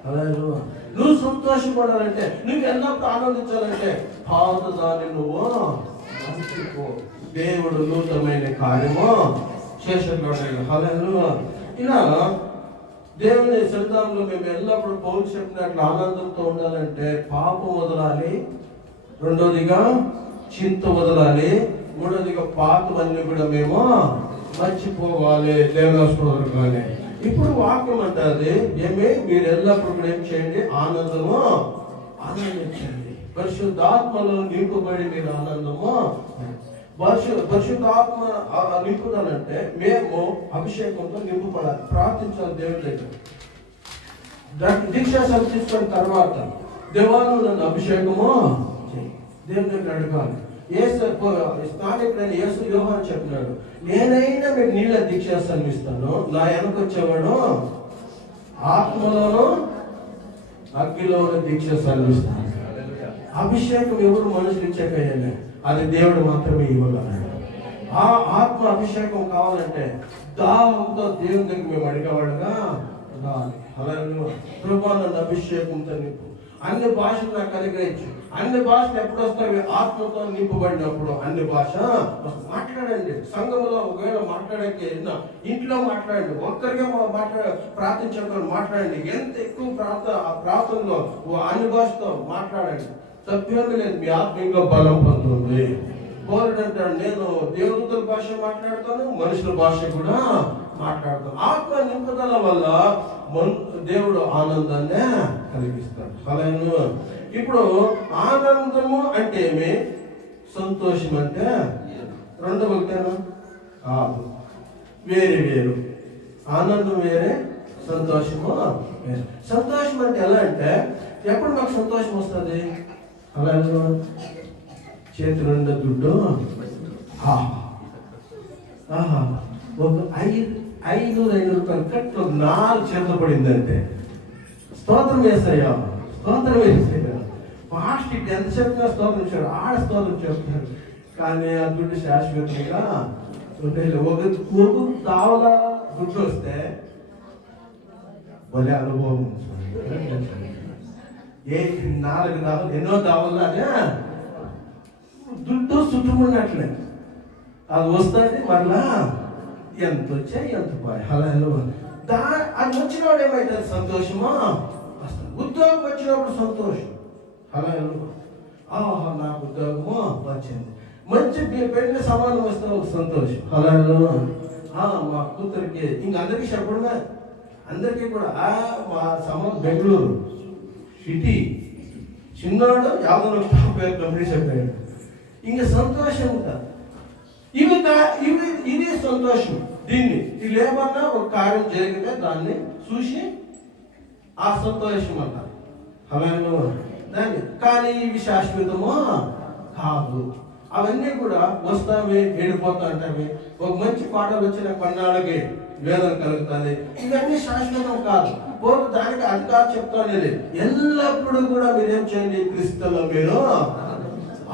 హల్లెలూయా. నువ్వు సంతోషపడాలంటే, నువ్వు ఎన్నప్పుడు ఆనందించాలంటే పాత దాన్ని నువ్వు మర్చిపో. దేవుడు నూతనమైన కార్యము చేసేటప్పుడు. హల్లెలూయా. ఇలా దేవుని సన్నిధానంలో మేము ఎల్లప్పుడూ పౌలు చెప్పినట్లు ఆనందంతో ఉండాలంటే పాపం వదలాలి, రెండోదిగా చింత వదలాలి, మూడోదిగా పాతవన్నీ కూడా మేము మర్చిపోవాలి. దేవుని ఇప్పుడు వాక్యం అంటారు ఏమి, మీరు ఎల్లప్పుడు కూడా ఏం చేయండి, ఆనందించండి. పరిశుద్ధాత్మలో నింపబడి మీరు ఆనందము. పరిశుద్ధాత్మ నింపుదలంటే మేము అభిషేకంతో నింపబడాలి, ప్రార్థించాలి దేవుడి దగ్గర. దీక్ష తీసుకున్న తర్వాత దేవాను నన్ను అభిషేకము దేవుని దగ్గర అడగాలి. స్థానికుడైన యేసు యోహాను చెప్పినాడు, నేనైనా మీకు నీళ్ళ దీక్షాసనం ఇస్తాను, నా వెనకొచ్చేవాడు ఆత్మలోను అగ్నిలోను దీక్షాసనం ఇస్తాను. అభిషేకం ఎవరు మనుషులు ఇచ్చాకయ్యాలి, అది దేవుడు మాత్రమే ఇవ్వగలడు. ఆ ఆత్మ అభిషేకం కావాలంటే దాహంతో దేవుని దగ్గర మేము అడిగేవాడుగా అలాగే ప్రభా నన్ను అభిషేకంతో నింపు, అన్ని భాషలు నాకు అనుగ్రహించు. అన్ని భాషలు ఎప్పుడు వస్తాయి? ఆత్మతో నింపబడినప్పుడు అన్ని భాష మాట్లాడండి. సంఘంలో ఒకవేళ మాట్లాడకే ఇంట్లో మాట్లాడండి, ఒక్కరికే ప్రార్థించే మాట్లాడండి. ఎంత ఎక్కువ ప్రార్థనలో అన్ని భాషతో మాట్లాడండి, తప్పేమీ లేదు. మీ ఆత్మ ఇంకా బలం పొందుతుంది. పౌరుడు అంటాడు, నేను దేవదూతల భాష మాట్లాడతాను, మనుషుల భాష కూడా మాట్లాడతాను. ఆత్మ నింపుదల వల్ల దేవుడు ఆనందాన్ని కలిగిస్తాడు. అలాగే ఇప్పుడు ఆనందము అంటే ఏమి, సంతోషం అంటే రెండు ఒకటేనా? కాదు, వేరే వేరు. ఆనందం వేరే, సంతోషము వేరే. సంతోషం అంటే ఎలా అంటే, ఎప్పుడు మాకు సంతోషం వస్తుంది? అలాగే చేతి నిండా దుడ్డు, ఒక 500 రూపాయలు కట్టు 4 చేతులు పడిందంటే స్తోత్రం వేసాయా, స్తోత్రం వేసాయా. ఫాస్ట్ ఎంత చెప్పినా స్తోత్రం ఇచ్చాడు, ఆడ స్తోత్రం చెప్తాడు. కానీ ఆ దుడ్డు శాశ్వతంగా ఒక దావల దుడ్డు వస్తే భలే అనుభవం. 4 దావలు, ఎన్నో దావలు అదే దుడ్డు చుట్టుకున్నట్లే అది వస్తుంది. మరలా ఎంత వచ్చాయి ఎంత పోయి. అలా అది వచ్చినప్పుడు ఏమవుతుంది? సంతోషమా వస్తుంది. ఉద్యోగం వచ్చినప్పుడు సంతోషం. అలా నాకు ఉద్యోగము వచ్చింది, మంచి పెళ్లి సమానం వస్తే ఒక సంతోషం. అలా మా కూతురికి ఇంక అందరికీ చెప్పడమే, అందరికీ కూడా మా బెంగళూరు సిటీ చిన్నాడు 50 కంపెనీ చెప్పాడు. ఇంక సంతోషం కాదు, ఇది సంతోషం. దీన్ని లేమన్నా ఒక కార్యం జరిగితే దాన్ని చూసి ఆ సంతోషం అంటారు. అలాగే దాన్ని. కానీ ఇవి శాశ్వతమో కాదు. అవన్నీ కూడా వస్తావి, వెళ్ళిపోతా అంటావి. ఒక మంచి పాటలు వచ్చిన కొన్నాళ్ళకి వేదన కలుగుతుంది. ఇవన్నీ శాశ్వతం కాదు. దానికి అది కాదు చెప్తానేది. ఎల్లప్పుడూ కూడా మీరేం చేయండి? క్రీస్తులో మీరు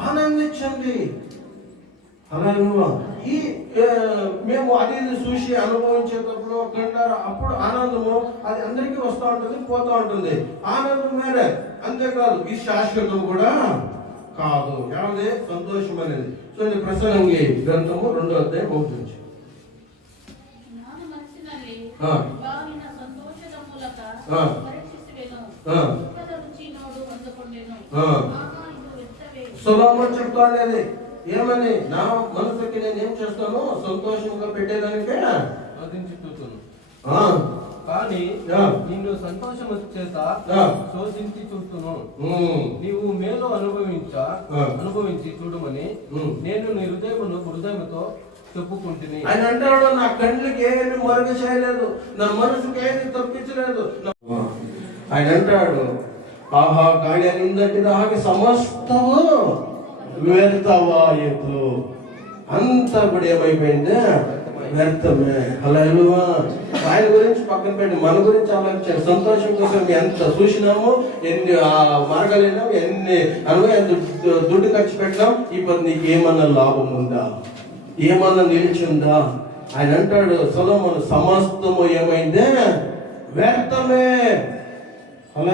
ఆనందించండి. అలాగే ఈ మేము అది చూసి అనుభవించేటప్పుడు అప్పుడు ఆనందము అది అందరికీ వస్తూ ఉంటుంది, పోతూ ఉంటుంది. ఆనందం వేరే, అంతేకాదు ఇది శాశ్వతం కూడా కాదు. ఏమది? సంతోషం అనేది. సో ప్రసంగి గ్రంథము 2వ అధ్యాయం 1 నుంచి. సొలొమోను చెప్తాడేది ఏమని? నా మనసుకి నేను ఏం చేస్తాను? సంతోషంగా పెట్టేదానికే అదించుతాను, కానీ నిన్ను సంతోషం చేత శోధించి చూస్తును. నీవు మేలు అనుభవించి చూడమని నేను నీ హృదయముతో చెప్పుకుంటుని. ఆయన అంటాడు, నా కండ్లకి ఏమి మరుగ చేయలేదు, నా మనసుకి ఏమి తప్పించలేదు. ఆయన అంటాడు, ఆహా గాలి దాకి సమస్తము వ్యర్థవాయకు. అంతా కూడా ఏమైపోయింది? వ్యర్థమే. అలా ఆయన గురించి పక్కన పెట్టి మన గురించి ఆలోచించారు. సంతోషం కోసం ఎంత చూసినాము, ఎన్ని మార్గాలు వెళ్ళాము, ఎన్ని ఎంత దుడ్డు ఖర్చు పెట్టినాం. ఇప్పుడు నీకు ఏమన్నా లాభం ఉందా? ఏమన్నా నిలిచిందా? ఆయన అంటాడు సొలొమోను, సమస్తము ఏమైందే? వ్యర్థమే. అలా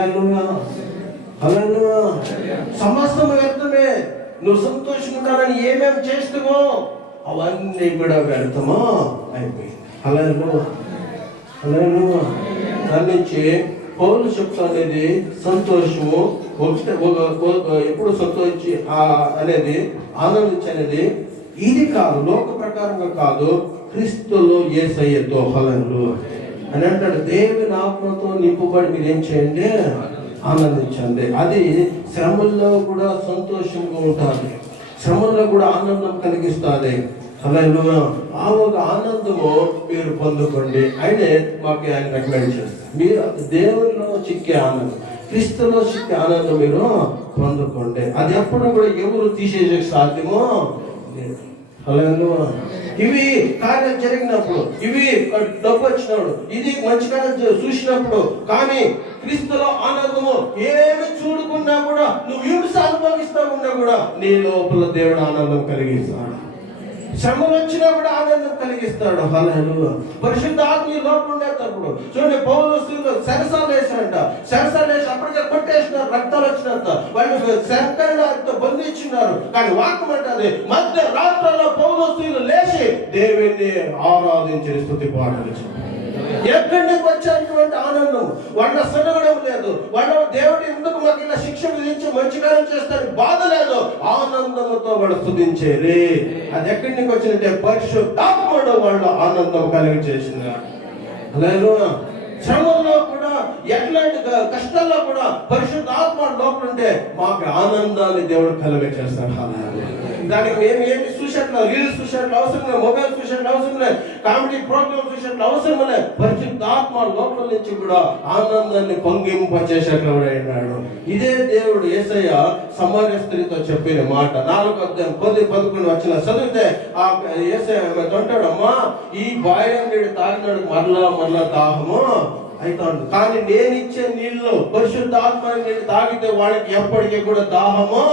సమస్తము వ్యర్థమే. నువ్వు సంతోషంగా ఉండాలని ఏమేమి చేస్తావో అవన్నీ కూడా వ్యర్థమా అయిపోయింది. అలా దాని నుంచి పౌలు చెప్తానేది సంతోషము ఎప్పుడు సంతోషించి అనేది ఆనందించనేది ఇది కాదు, లోక ప్రకారంగా కాదు, క్రీస్తులో యేసయ్యతో. హల్లెలూయా అని అంటాడు. దేవుని ఆత్మతో నింపబడి మీరు ఏం చేయండి? ఆనందించండి. అది శ్రమల్లో కూడా సంతోషంగా ఉంటుంది. శ్రమలో కూడా ఆనందం కలిగిస్తుంది. హల్లెలూయా. ఆ ఒక ఆనందము మీరు పొందుకోండి. ఆయనే మాకు ఆయన రికమెండ్ చేస్తారు. మీరు దేవునిలో చిక్కే ఆనందం, క్రీస్తులో చిక్కే ఆనందం మీరు పొందుకోండి. అది ఎప్పుడు కూడా ఎవరు తీసేసే సాధ్యమో లేదు. హల్లెలూయా. ఇవి కార్యం జరిగినప్పుడు, ఇవి డబ్బు వచ్చినప్పుడు, ఇది మంచి కార్యం చూసినప్పుడు, కానీ క్రీస్తులో ఆనందము ఏమి చూడకుండా కూడా నువ్వు హింస అనుభవిస్తా ఉన్నా కూడా నీ లోపల దేవుడు ఆనందం కలిగిస్తాడు. శ్రమలు వచ్చినా కూడా ఆనందం కలిగిస్తాడు. హల్లెలూయా. పరిశుద్ధ ఆత్మ లోపల ఉండేటప్పుడు చూడండి, పౌలు సరసాలు వేసారంట. సరసాలు వేసి అప్పటికే కొట్టేసినారు, రక్తాలు వచ్చినంత వాళ్ళు శంకరులతో బంధించినారు. కానీ వాక్యం అంటే మధ్య రాత్రుల్లో పౌలు లేచి దేవుని ఆరాధించే స్తుతి పాటలు. ఎక్కడి నుంచి వచ్చేటువంటి ఆనందం, వాళ్ళ సనగడం లేదు, వాళ్ళ దేవుడు ఎందుకు మాకు ఇలా శిక్ష విధించి మంచి కార్యం చేస్తాడు బాధ లేదు, ఆనందంతో వాళ్ళు స్తుతించేది. అది ఎక్కడి నుంచి వచ్చిందంటే పరిశుద్ధాత్ముడు వాళ్ళు ఆనందం కలిగి చేసినాడు. హల్లెలూయా. శ్రమంలో కూడా, ఎట్లాంటి కష్టాల్లో కూడా పరిశుద్ధాత్మ లోపల ఉంటే మాకు ఆనందాన్ని దేవుడు కలుగ చేస్తాడు. దానికి మేము ఏమి చూసేట్లు, రీల్స్ చూసేట్లు అవసరం లేదు, మొబైల్ చూసేట్లు అవసరం లేదు, కామెడీ ప్రోగ్రామ్ చూసేట్లు అవసరం లేదు. పరిశుద్ధాత్మ లోపల నుంచి కూడా ఆనందాన్ని పొంగింపచేసేట్లు అయినాడు. ఇదే దేవుడు యేసయ్య సమరయ స్త్రీతో చెప్పిన మాట. 4:10-11 వచ్చిన చదివితే ఆ యేసయ్య అంటాడమ్మా, ఈ బాయిల నీళ్ళు తాగినాడు మరలా దాహము అవుతాడు, కానీ నేను ఇచ్చే నీళ్ళు పరిశుద్ధాత్మ నీళ్ళు తాగితే వాడికి ఎప్పటికీ కూడా దాహము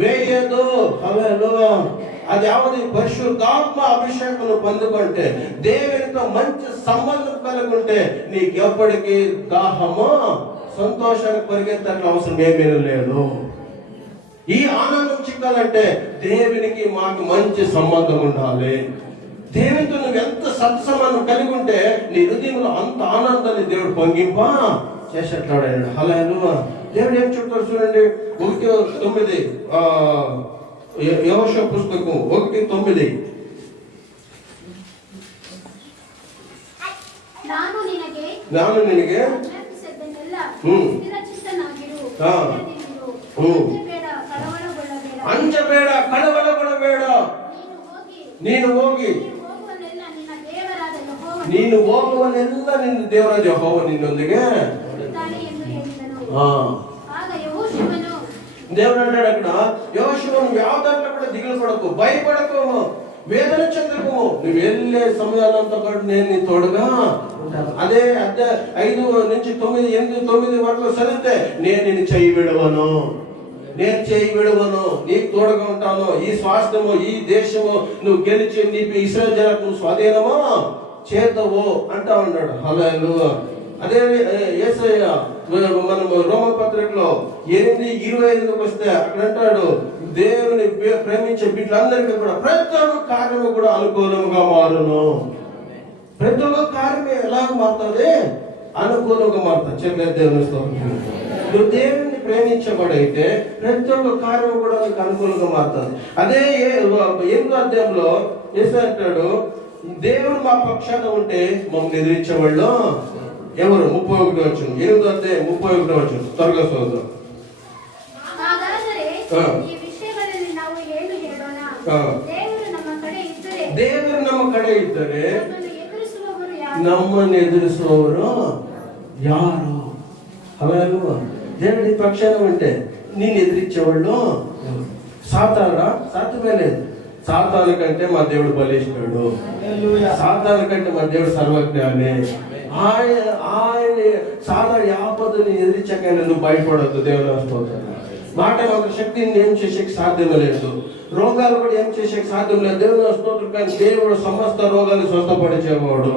వేయదు. హల్లెలూయా. అది అవది పరిశుద్ధాత్మ అభిషేకం పొందుకుంటే, దేవునితో మంచి సంబంధం కలిగి ఉంటే నీకు ఎప్పటికీ దాహము, సంతోషానికి పరిగెత్తడం అవసరం ఏమీ లేదు. ఈ ఆనందం చిక్కాలంటే దేవునికి మాకు మంచి సంబంధం ఉండాలి. దేవునితో నువ్వు ఎంత సత్సంబంధం కలిగి ఉంటే నీ హృదయంలో అంత ఆనందాన్ని దేవుడు పొంగింప చేసేట్లాడాడు. హల్లెలూయా. దేవుడు ఏం చెప్తారు చూడండి, 1:9 యెహోషువ పుస్తకం 1:9. ನಾನು ನಿನಗೆ ಅಂಜಬೇಡ, ಕಳವಳಗೊಳ್ಳಬೇಡ. ನೀನು ಹೋಗಿ ನೀನು ಹೋಗುವನೆಲ್ಲ ನಿನ್ನ ದೇವರಾದ ಯೆಹೋವ ನಿನ್ನೊಂದಿಗೆ. దేవుడు అంటాడు అక్కడ, యెహోషువ నువ్వు యావదాంట్లో కూడా దిగులు పడకు, భయపడకు, వేదన చెందకు, నువ్వు వెళ్ళే సమయాలంతా కూడా నేను నీ తోడుగా ఉంటాను. అదే 5-9 వరకు చదివితే నేను నిన్ను చెయ్యి విడవను, నీకు తోడుగా ఉంటాను, ఈ స్వాస్థ్యము, ఈ దేశము నువ్వు గెలిచి నీ ఇశ్రాయేలు జనాలకు నువ్వు స్వాధీనము చేతవు అంటా ఉన్నాడు. హల్లెలూయా. అదే యేసయ్య మనం రోమపత్రికలో 8:25 వస్తే అక్కడ అంటాడు, దేవుని ప్రేమించే బిడ్డలందరికీ కూడా ప్రతి ఒక్క కార్యము కూడా అనుకూలంగా మారును. ప్రతి ఒక్క కార్యమే ఎలాగ మారుతుంది? అనుకూలంగా మారుతుంది. చెప్పలేదు దేవుని స్తోత్రం. నువ్వు దేవుని ప్రేమించబడైతే ప్రతి ఒక్క కార్యం కూడా నీకు అనుకూలంగా మారుతుంది. అదే 8వ అధ్యాయంలో యేసయ్య అంటాడు, దేవుడు మా పక్షాన ఉంటే మమ్మల్ని ఎదిరించేవాళ్ళు ఎవరు? 31 వచనం, 8వ అధ్యాయం 31 వచనం త్వరగా చదువుదాం. ದೇವರು ನಮ್ಮ ಕಡೆ ಇದ್ದರೆ ನಮ್ಮನ್ನು ಎದುರಿಸುವವರು ಯಾರು? ಹಲ್ಲెలూయా. దేవుడి పక్షాన ఉంటే నిన్ను ఎదిరించేవాళ్ళు సాతానుడా? సాతానే లేదు. సాతాను కంటే మా దేవుడు బలిష్ఠుడు, సాతాను కంటే మా దేవుడు సర్వజ్ఞాని. ఆయన సాతాను ఆపదని ఎదిరించకైనా నువ్వు భయపడద్దు. దేవుని స్తోత్రం. మాట మాత్రం శక్తిని ఏం చేసేకి సాధ్యం లేదు, రోగాలు కూడా ఏం చేసేకి సాధ్యం లేదు. దేవుని స్తోత్రం. కానీ దేవుడు సమస్త రోగాలు స్వస్థపరిచేవాడు.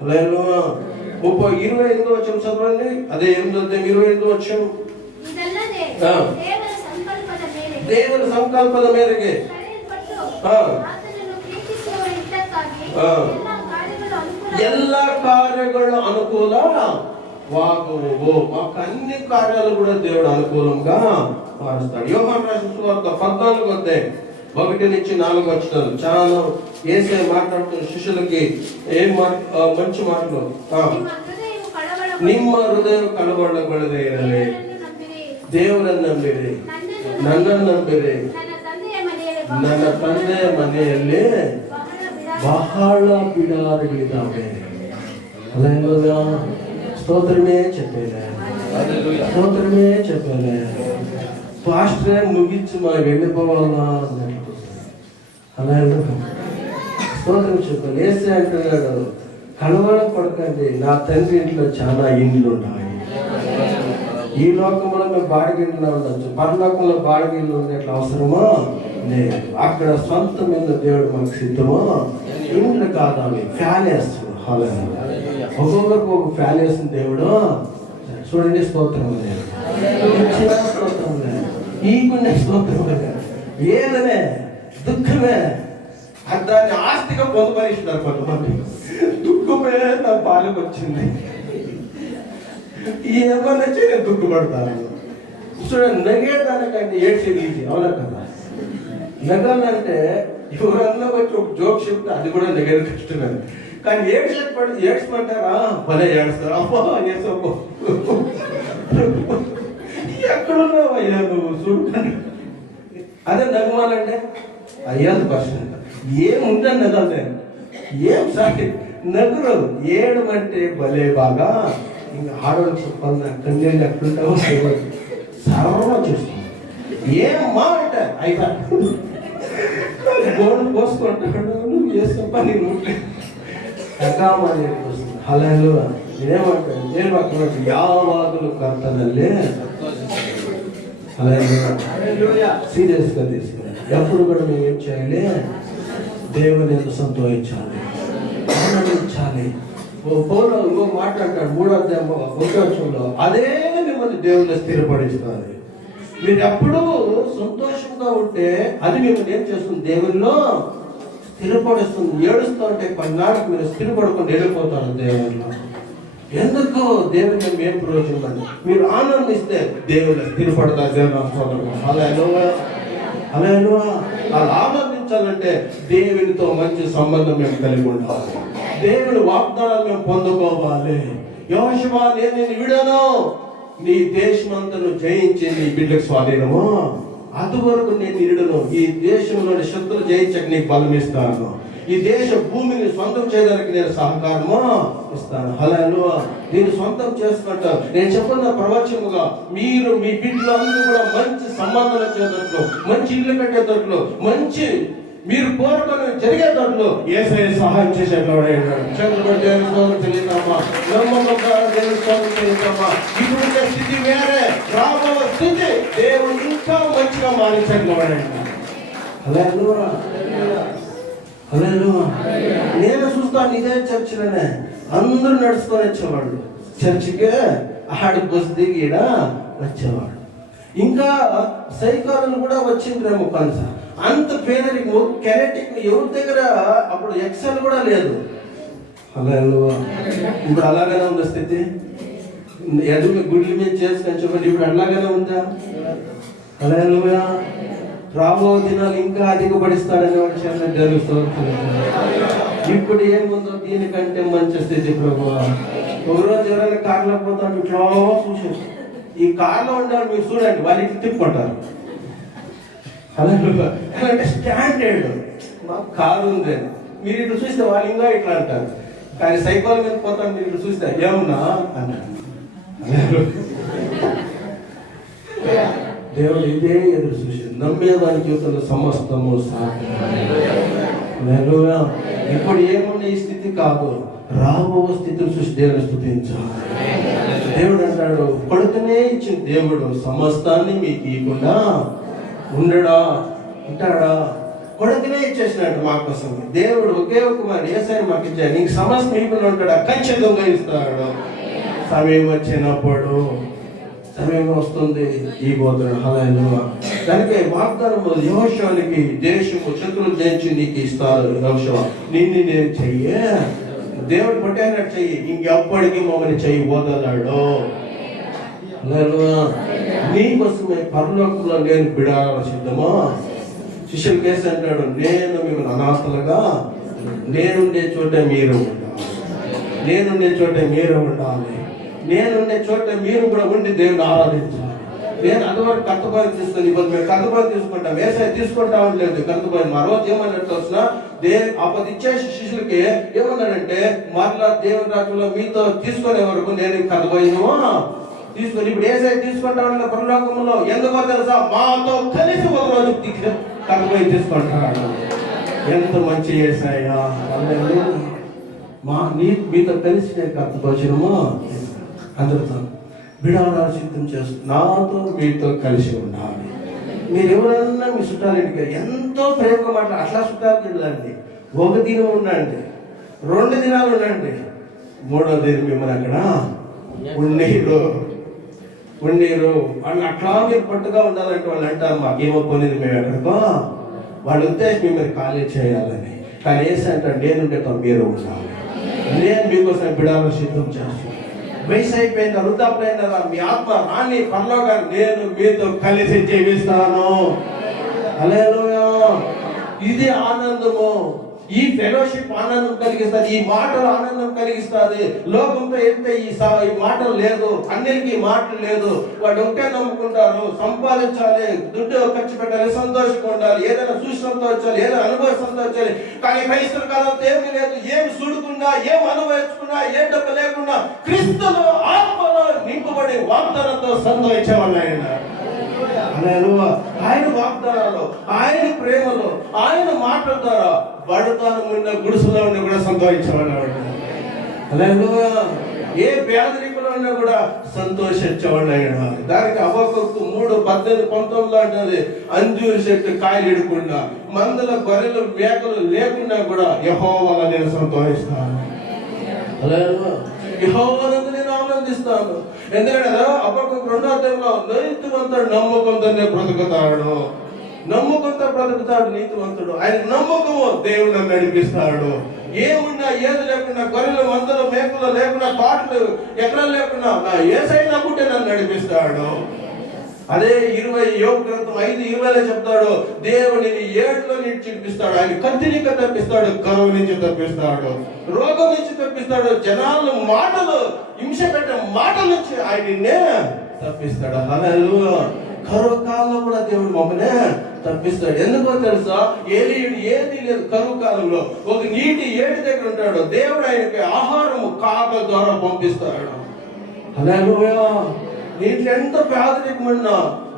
హల్లెలూయా. 28వ వచనం చదవండి. అదే 8:25 వచనం. దేవుని సంకల్పದ ಮೇರೆಗೆ ಎಲ್ಲ కార్యಗಳು అనుకూలవాగువు. మాకు అన్ని కార్యాలు కూడా దేవుడు అనుకూలంగా మారుస్తాడు. యోహాను రాసిన సువార్త 14:1-4 వచనాలు చాలా యేసయ్య మాట్లాడుతున్న శిష్యులకి ఏం మంచి మాటలు. ನಿಮ್ಮ ಹೃದಯ ಕಳವಳಗೊಳ್ಳದೆ ಇರಲಿ, ದೇವರನ್ನು ನಂಬಿರಿ, ನನ್ನನ್ನು ನಂಬಿರಿ, ನನ್ನ ತಂದೆ ಮನೆಯಲ್ಲಿ ಬಹಳ ಬಿಡಾರಗಳಿದ್ದಾವೆ. హల్లెలూయా. స్తోత్రమే చెప్పేలే, స్తోత్రమే చెప్పేలే. పాస్టర్ ముగించి మా వెళ్ళిపోవాలా అన్నట్టు. హల్లెలూయా. స్తోత్రం చెప్పాలి. ఏసే అంటున్నాడు, కలవడం పడకండి, నా తండ్రి ఇంట్లో చాలా ఇండ్లు ఉన్నాయి. ఈ లోకంలో మేము బాడిగిళ్ళు ఉండొచ్చు, పరలోకంలో బాడిగిళ్ళు ఉండేట్ల అవసరమో లేదు. అక్కడ సొంత మీద దేవుడు మనకు సిద్ధమో. ఇండ్లు కాదు, అవి ప్యాలెస్. ఒక్కొక్కరికి ఒక ప్యాలెస్ దేవుడు చూడండి. స్తోత్రం లేదు, స్తోత్రం లేదు, ఈ కొన్ని స్తోత్రం లేదు. ఏదనే దుఃఖమే దాన్ని ఆస్తిగా పొందుపరిస్తున్నారు కొంతమంది. దుఃఖమే నా పాలకు వచ్చింది, ఏమన్నా నేను దుఃఖపడతాను. చూడండి, నగేదానికంటే ఏడ్చేది ఈజీ, అవునా కదా? నగాలంటే ఎవరన్నా వచ్చి ఒక జోక్ చెప్తే అది కూడా నగేది కష్టమే. కానీ ఏడ్చమంటారా, భలే ఏడుస్తారు. అబ్బా ఏసో ఎక్కడున్నావు అయ్యా నువ్వు చూడండి. అదే నగమాలంటే అయ్యాది పర్సెంట్ ఏముందని నగలే, ఏం సాటి నగరు. ఏడమంటే భలే బాగా. ఇంకా ఆడవాళ్ళు చెప్పాలి, నా కన్నీళ్ళు ఎక్కడుంటావో సర్వ చూస్తాం. ఏం మా అంటే అయినా గోడు పోసుకుంటాడు, నువ్వు చేసిన పని నువ్వు ఎగామని వస్తుంది. హల్లెలూయా. నేనేమంటాను, నేను అక్కడ యావాగులు కర్తనల్లే. హల్లెలూయా. సీరియస్గా తీసుకుని ఎప్పుడు కూడా మేము ఏం చేయాలి? దేవుని ఎందుకు సంతోషించాలి, ఆనందించాలి. పౌలు ఇంకో మాట్లాడతాడు 3వ అధ్యాయం 1వ వచనంలో, అదే మిమ్మల్ని దేవుని స్థిరపడిస్తారు. మీరు ఎప్పుడూ సంతోషంగా ఉంటే అది మిమ్మల్ని ఏం చేస్తుంది? దేవుల్లో స్థిరపడిస్తుంది. ఏడుస్తూ ఉంటే కొన్నాళ్ళకి మీరు స్థిరపడుకొని వెళ్ళిపోతారు దేవుల్లో. ఎందుకు? దేవుని ఏం ప్రయోజనం అండి? మీరు ఆనందిస్తే దేవుళ్ళు స్థిరపడతారు. దేవుని హల్లెలూయా, హల్లెలూయా. అలా ఆనందించాలంటే దేవునితో మంచి సంబంధం మేము కలిగి ఉండాలి. దేవుని వాగ్దానాలు మేము పొందుకోవాలి. యెహోషువ, నేను విడను, నీ దేశమంతను జయించి నీ బిడ్డకు స్వాధీనము, అంతవరకు నేను విడను. ఈ దేశంలోని శత్రులు జయించక నీకు బలం ఇస్తాను. ఈ దేశ భూమిని సొంతం చేయడానికి నేను సహకారము ఇస్తాను. హల్లెలూయా. నేను సొంతం చేసుకుంటా. నేను చెప్పిన ప్రవచనముగా మీరు మీ బిడ్డలు అందరూ కూడా మంచి సంబంధాలు వచ్చేటట్లు, మంచి ఇల్లు కట్టేటట్లు, మంచి మీరు కోరుకొని జరిగేటట్లు యేసయ్య సహాయం చేసేట్లా తెలియదమ్మా. ఇప్పుడు స్థితి వేరే, రాబో స్థితి దేవుడు ఇంకా మంచిగా మారించట్లా. హల్లెలూయా, హల్లెలూయా. నేను చూస్తాను ఇదే చర్చిలోనే అందరూ నడుచుకొని వచ్చేవాళ్ళు. చర్చికే ఆడికి వస్తే ఈడ వచ్చేవాడు. ఇంకా సైకాలను కూడా వచ్చిండ్రేమో కొంత. అంత పేదరికము, కెనెటిక్ ఎవరి దగ్గర అప్పుడు ఎక్సెల్ కూడా లేదు. హల్లెలూయా. ఇప్పుడు అలాగనే ఉంది స్థితి. ఎదుగు గుడ్ల మీద చేసుకొని చెప్పండి, ఇప్పుడు అలాగనే ఉందా? హల్లెలూయా. రాబో దినాలు ఇంకా అధికపడిస్తాడని విషయాన్ని తెలుస్తుంది. ఇప్పుడు ఏముందో దీనికంటే మంచి స్థితి ప్రభువా. ఒకరోజు ఎవరైనా కార్లో పోతాడు, ఇట్లా చూసి ఈ కార్లో ఉండాలి మీరు చూడండి, వాళ్ళు ఇట్లా తిప్పుకుంటారు. అంటే స్టాండర్డ్ మాకు కారు ఉంది, మీరు ఇట్లా చూస్తే వాళ్ళు ఇంకా ఇట్లా అంటారు. కానీ సైకిల్ మీద పోతాను, మీరు ఇట్లా చూస్తే ఏమన్నా అన్నాడు. దేవుడు ఇదే ఎదురు చూసి నమ్మేదాని జీవితంలో సమస్తము హల్లెలూయా. ఇప్పుడు ఏమున్న ఈ స్థితి కాదు, రాబో స్థితిని చూసి దేవుని స్తుతించాలి. దేవుడు అంటాడు, కొడుకునే ఇచ్చిన దేవుడు సమస్తాన్ని మీకు ఇవ్వకుండా ఉండడా ఉంటాడా? కొడుకునే ఇచ్చేసినట్టు మా కోసం. దేవుడు ఒకే ఒక వారు యేసయ్యను మాకు ఇచ్చాడు. నీకు సమస్తం ఇవ్వకుండా ఉంటాడా? ఖచ్చితంగా ఇస్తాడు. సమయం వచ్చినప్పుడు, సమయం వస్తుంది ఈ బోధన. హల్లెలూయా. దానికి వాగ్దానము యెహోషువకి దేశము శత్రువులు జయించి నీకు ఇస్తారు. యెహోషువ నిన్ను నేను చెయ్యే, దేవుడు పట్టేనట్టు చెయ్యి, ఇంకెప్పటికీ మమ్మల్ని చెయ్యి వదలడు. హల్లెలూయా. నీకోసమే పరలోకంలో నేను బిడాల సిద్ధమా. శిష్యులు కేసు అంటాడు, నేను మిమ్మల్ని అనాథలుగా, నేనుండే చోట మీరు ఉండాలి, నేనుండే చోట మీరు ఉండాలి, నేనుండే చోట మీరు కూడా ఉండి దేవుని ఆరాధించాలి. నేను అంతవరకు కర్తపాలు తీసుకొని ఇప్పుడు మేము కర్తపాలు తీసుకుంటాం, వ్యవసాయం తీసుకుంటా ఉండలేదు కర్తపాలు. మా రోజు ఏమన్నట్టు వచ్చిన అప్పుడు ఇచ్చే శిష్యులకి ఏమన్నాడంటే, మరలా దేవుని రాజ్యంలో మీతో తీసుకునే వరకు నేను కర్తపోయినమో తీసుకొని ఇప్పుడు ఏసై తీసుకుంటా ఉన్న పరలోకంలో ఎందుకో తెలుసా, మాతో కలిసి ఒక రోజు కర్తపోయి తీసుకుంటాడు. ఎంత మంచి ఏసయ్యా, మీతో కలిసి నేను కర్తపోయినమో అందరితో బిడారా సిద్ధం చేస్తూ నాతో మీతో కలిసి ఉండాలి. మీరు ఎవరన్నా మీ చుట్టాలింటికి ఎంతో ప్రేమగా మాట్లాడాలి, అట్లా చుట్టాలకి వెళ్ళండి. ఒక దినం ఉండండి, 2 దినాలు ఉండండి, 3వ దినం మిమ్మల్ని అక్కడ ఉండేరు వాళ్ళు అట్లా మీరు పట్టుగా ఉండాలంటే వాళ్ళు అంటారు, మాకేమో పోలేదు మేము ఎక్కడికో. వాళ్ళ ఉద్దేశం మిమ్మల్ని ఖాళీ చేయాలని. కానీ ఏసీ అంటారు, నేనుండేతో మీరు ఉండాలి, నేను మీకోసం బిడారా సిద్ధం చేస్తాను. వయసు అయిపోయిన వృద్ధాప్లైన మీ ఆత్మ రాని పరలోగా నేను మీతో కలిసి జీవిస్తాను. హల్లెలూయా. ఇది ఆనందము. ఈ ఫెలోషిప్ ఆనందం కలిగిస్తుంది, ఈ మాటలు ఆనందం కలిగిస్తుంది. లోకంతో ఎంత ఈ మాటలు లేదు, అన్నిటికీ మాటలు లేదు. వాడు ఒకటే నమ్ముకుంటారు, సంపాదించాలి, దుడ్డు ఖర్చు పెట్టాలి, సంతోషంగా ఉండాలి, ఏదైనా చూసి సంతోషాలి, ఏదైనా అనుభవం సంతోషాలి. కానీ క్రైస్తవ కాలంతో ఏమీ లేదు. ఏం చూడకుండా, ఏం అనుభవించకుండా, ఏ డబ్బు లేకుండా క్రీస్తులో ఆత్మలో నింపబడి వాగ్దానంతో సంతోషించేవాళ్ళు ఆయన. ఆయన వాగ్దానాలు, ఆయన ప్రేమలో, ఆయన మాటల ద్వారా బడతాను ఉన్న గుడిసెలో ఉన్న కూడా సంతోషించేవాడు. ఏ పేదరికంలో ఉన్నా కూడా సంతోషించేవాడు ఆయన. దానికి హబక్కూకు 3:18-19 అంటది, అంజూరు చెట్టు కాయలు ఇడకుండా, మందల గొర్రెలు మేకలు లేకున్నా కూడా యెహోవా నేను సంతోషిస్తాను. యెహోవానందు నేను ఆనందిస్తాను. ఎందుకంటే హబక్కూకు 2వ అధ్యాయంలో నీతిమంతుడు నమ్మకంతోనే బ్రతుకుతాడు, నమ్మకంతో బ్రతుకుతాడు నీతిమంతుడు. ఆయన నమ్మకము దేవుడు నడిపిస్తాడు. ఏమున్నా ఏది లేకుండా, గొర్రెలు మందలు మేకలు లేకుండా, పాటలు ఎకరాలు లేకుండా ఏసై నమ్ముంటే నన్ను నడిపిస్తాడు. అదే 20 యోబు గ్రంథం 5:20 చెప్తాడు, దేవుడిని ఏడులో నుంచి చూపిస్తాడు, ఆయన కత్తి నుంచి తప్పిస్తాడు, కరువు నుంచి తప్పిస్తాడు, రోగం నుంచి తప్పిస్తాడు, జనాలు మాటలు హింస పెట్టే మాటల నుంచి ఆయన్నే తప్పిస్తాడు. హల్లెలూయా. కరువు కాలంలో కూడా దేవుడు మమ్మల్ని తప్పిస్తాడు. ఎందుకో తెలుసా, ఏలీయుడు ఏది లేదు కరువు కాలంలో ఒక నీటి ఏటి దగ్గర ఉంటాడు. దేవుడు ఆయనకి ఆహారము కాక ద్వారా పంపిస్తాడు. హల్లెలూయా. నీటిలో ఎంత పేదరికమన్నా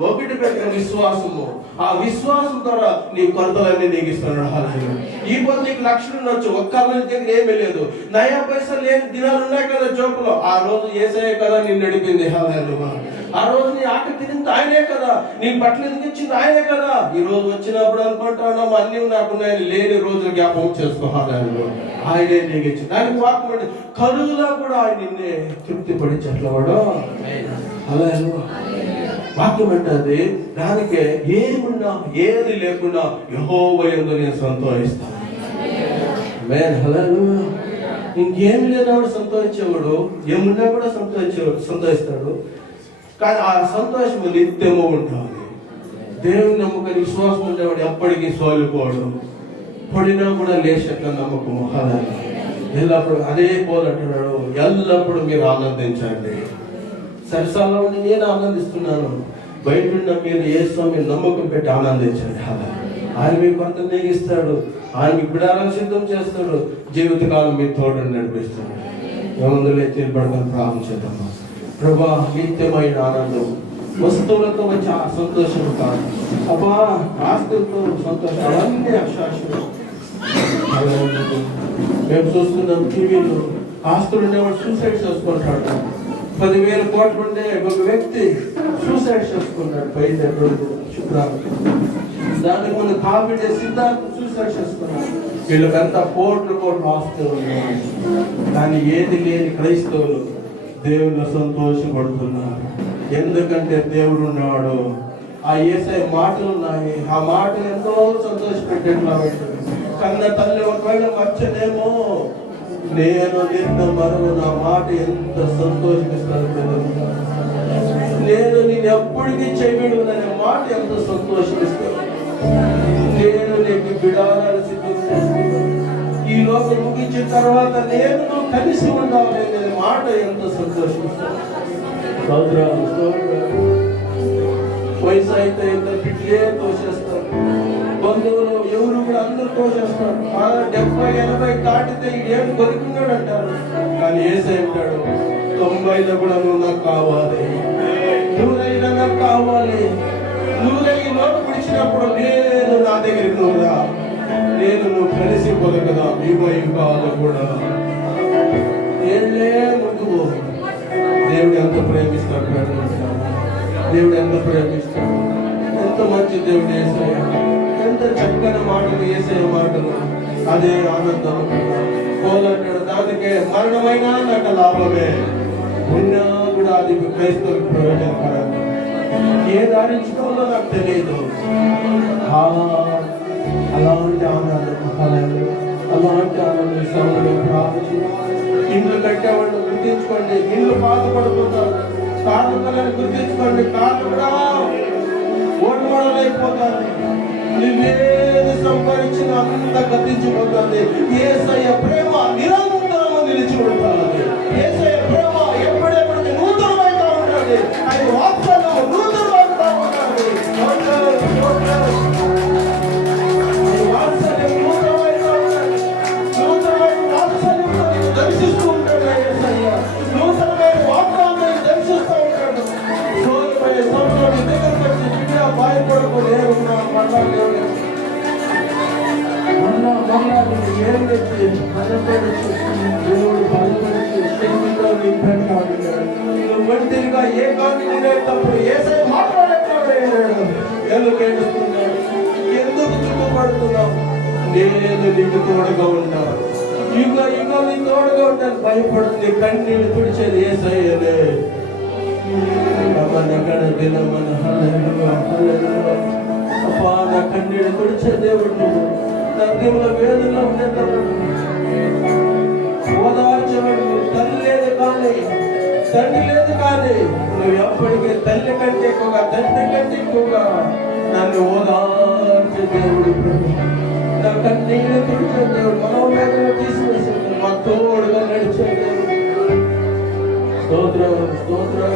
ఒకటి పెట్టిన విశ్వాసము, ఆ విశ్వాసం ద్వారా నీ కొరతలన్నీ నీకు ఇస్తున్నాడు. హల్లెలూయా. ఈ పొద్దు నీకు లక్షలు ఉండొచ్చు, ఒక్క దగ్గర ఏమీ లేదు, 9 పైసలు లేని దినాలు ఉన్నాయి కదా జోపులో. ఆ రోజు యేసయ్య కదా నిన్ను నడిపింది. హల్లెలూయా. ఆ రోజు నీ ఆకలి తినింది ఆయనే కదా, నీ బట్టలు ఎదిగించింది ఆయనే కదా. ఈ రోజు వచ్చినప్పుడు అనుకుంటాను అన్ని నాకున్నాయని, లేని రోజులు జ్ఞాపకం చేసుకోవాలి. ఆయనే నీకు ఇచ్చింది. దానికి వాక్యం కరువులో కూడా ఆయన నిన్నే తృప్తిపడిచేట్లవాడు. హల్లెలూయా. వాక్యం అంటది, దానికే ఏమున్నా ఏది లేకున్నా యెహోవా యందు నేను సంతోషిస్తాను. హల్లెలూయా. ఇంకేమి లేనివాడు సంతోషించేవాడు, ఏమున్నా కూడా సంతోషిస్తాడు. కానీ ఆ సంతోషము నిత్యము ఉండాలి. దేవుని నమ్మకం విశ్వాసం ఉండేవాడు ఎప్పటికీ సోలిపోడు, పడినా కూడా లేచేట్ల నమ్మకము. హల్లెలూయా. ఎల్లప్పుడు అదే పోలంటున్నాడు, ఎల్లప్పుడు మీరు ఆనందించండి. సరసాల్లో ఉండి నేను ఆనందిస్తున్నాను, బయట ఉన్న మీరు యేసుని నమ్మకం పెట్టి ఆనందించండి. ఆయన మీ కొంత నేగిస్తాడు, ఆయన మీకు బిడాలను సిద్ధం చేస్తాడు, జీవితకాలం మీ తోడు నడిపిస్తాడు. ఏముందులే తీర్పడమని ప్రార్థన చేద్దాం. ప్రభా, నిత్యమైన ఆనందం, వస్తువులతో వచ్చే సంతోషం కాదు అబ్బా, ఆస్తులతో సంతోషం అవన్నీ అశాశ్వతం. మేము చూస్తున్నాం టీవీలో, ఆస్తులు ఉండేవాడు సూసైడ్ చేసుకుంటాడు. 10,000 కోట్లు ఉండే ఒక వ్యక్తి సూసైడ్ చేసుకున్నాడు. పైన శుక్రవారం దానికి ముందు కాపీ సిద్ధార్థ సూసైడ్ చేసుకున్నాడు. వీళ్ళకంతా కోట్లు ఆస్తులు ఉన్నాయి. కానీ ఏది లేని క్రైస్తవులు దేవుని సంతోషపడుతున్నారు. ఎందుకంటే దేవుడు ఉన్నాడు, ఆ యేసయ్య మాటలు ఉన్నాయి. ఆ మాటలు ఎంతో సంతోషపెట్టేట్లా ఉంటుంది. కన్న తల్లి ఒకవేళ మర్చనేమో, నేను నిన్న మరో నా మాట ఎంత సంతోషిస్తాను. నేను నేను ఎప్పటికీ చేయడు అనే మాట ఎంత సంతోషిస్తాను. నేను నీకు బిడారాలు సిద్ధం చేస్తున్నాను, ఈ లోకం ముగించిన తర్వాత నేను కలిసి ఉండాలి అనే మాట ఎంత సంతోషిస్తాను. వయసు అయితే ఇంత బిడ్డలే తోసేస్తారు, బంధువులు ఎవరు కూడా అందరూ తోసేస్తారు. 70-80 దాటితే ఏం బతుకున్నాడు అంటారు. కానీ యేసయ్య అంటాడు 90లో కూడా నువ్వు నాకు కావాలి, 100 నాకు కావాలి. 100 లోటు పిలిచినప్పుడు నేను నా దగ్గరికి నువ్వు రా, నేను నువ్వు కలిసి పొలగదా యుగాలు కూడా ఏళ్ళే ముందు. దేవుడు ఎంత ప్రేమిస్తాడు, దేవుడు ఎంత ప్రేమిస్తాడు. ఎంత మంచి దేవుడు యేసయ్య, ఎంత చక్కని మాటలు యేసయ్య మాటలు. అదే ఆనందం. పోలంటాడు దానికే మరణమైనా నాకు లాభమే, ఉన్నా కూడా అది క్రైస్తవులకు ప్రయోజనకరం. ఏ దారించుకోవాలో నాకు తెలియదు. అలాంటి ఆనందం, అలాంటి ఆనందం సమయంలో ప్రార్థన. ఇల్లు కట్టేవాళ్ళు గుర్తించుకోండి, ఇల్లు బాధపడిపోతారు. కార్మికులను గుర్తించుకోండి, కార్మికుడా ఓడిపోతారు. నువ్వేది సంపాదించిన అంత గతించిపోతుంది. యేసయ్య ప్రేమ నిరంతరము నిలిచి ఉంటుంది. యేసయ్య ప్రేమ ఎప్పుడెప్పటికీ నూతనమైతా ఉంటుంది. ఆయన వాత్సల్యం నూతనమైతా ఉంటుంది. వాత్సల్యం నూతనమైతా ఉంటుంది. నూతనమైన వాత్సల్యంతో నేను దర్శిస్తూ ఉంటాడు యేసయ్య. నూతనమైన వాగ్దానాన్ని దర్శిస్తూ ఉంటాడు. సోదరుడైన సంవత్సరం దగ్గరకు వచ్చి బిడ్డ భయపడకు, నేను మళ్ళా ఏం తెచ్చి బలపరచు, దేవుడు బలపరచు, శక్తితో నింపాడు. నువ్వు ఒంటరిగా ఏ కాని ఉండేటప్పుడు యేసయ్య మాట్లాడేటాడు. ఎందుకు ఏడుస్తున్నాడు, ఎందుకు చుట్టుపడుతున్నావు? నేను నీకు తోడుగా ఉంటాను, యుగాలు నీ తోడుగా ఉంటాను. భయపడుతుంది, కన్నీళ్ళు తుడిచేది యేసయ్యనే. అప్పా నా కన్నీళ్ళు తుడిచే దేవుడు నువ్వు. నా దేవుల వేదనలో ఉండేటప్పుడు ఓదార్చేవాడు. తల్లి లేదు కానీ, తండ్రి లేదు కానీ, నువ్వు ఎప్పటికీ తల్లి కంటే ఎక్కువగా, తండ్రి కంటే ఎక్కువగా నన్ను ఓదార్చే దేవుడు ప్రభు. నా కన్నీళ్ళు తుడిచే దేవుడు, మనోవేదన తీసివేసే మా తోడుగా నడిచే దేవుడు. స్తోత్రం, స్తోత్రం.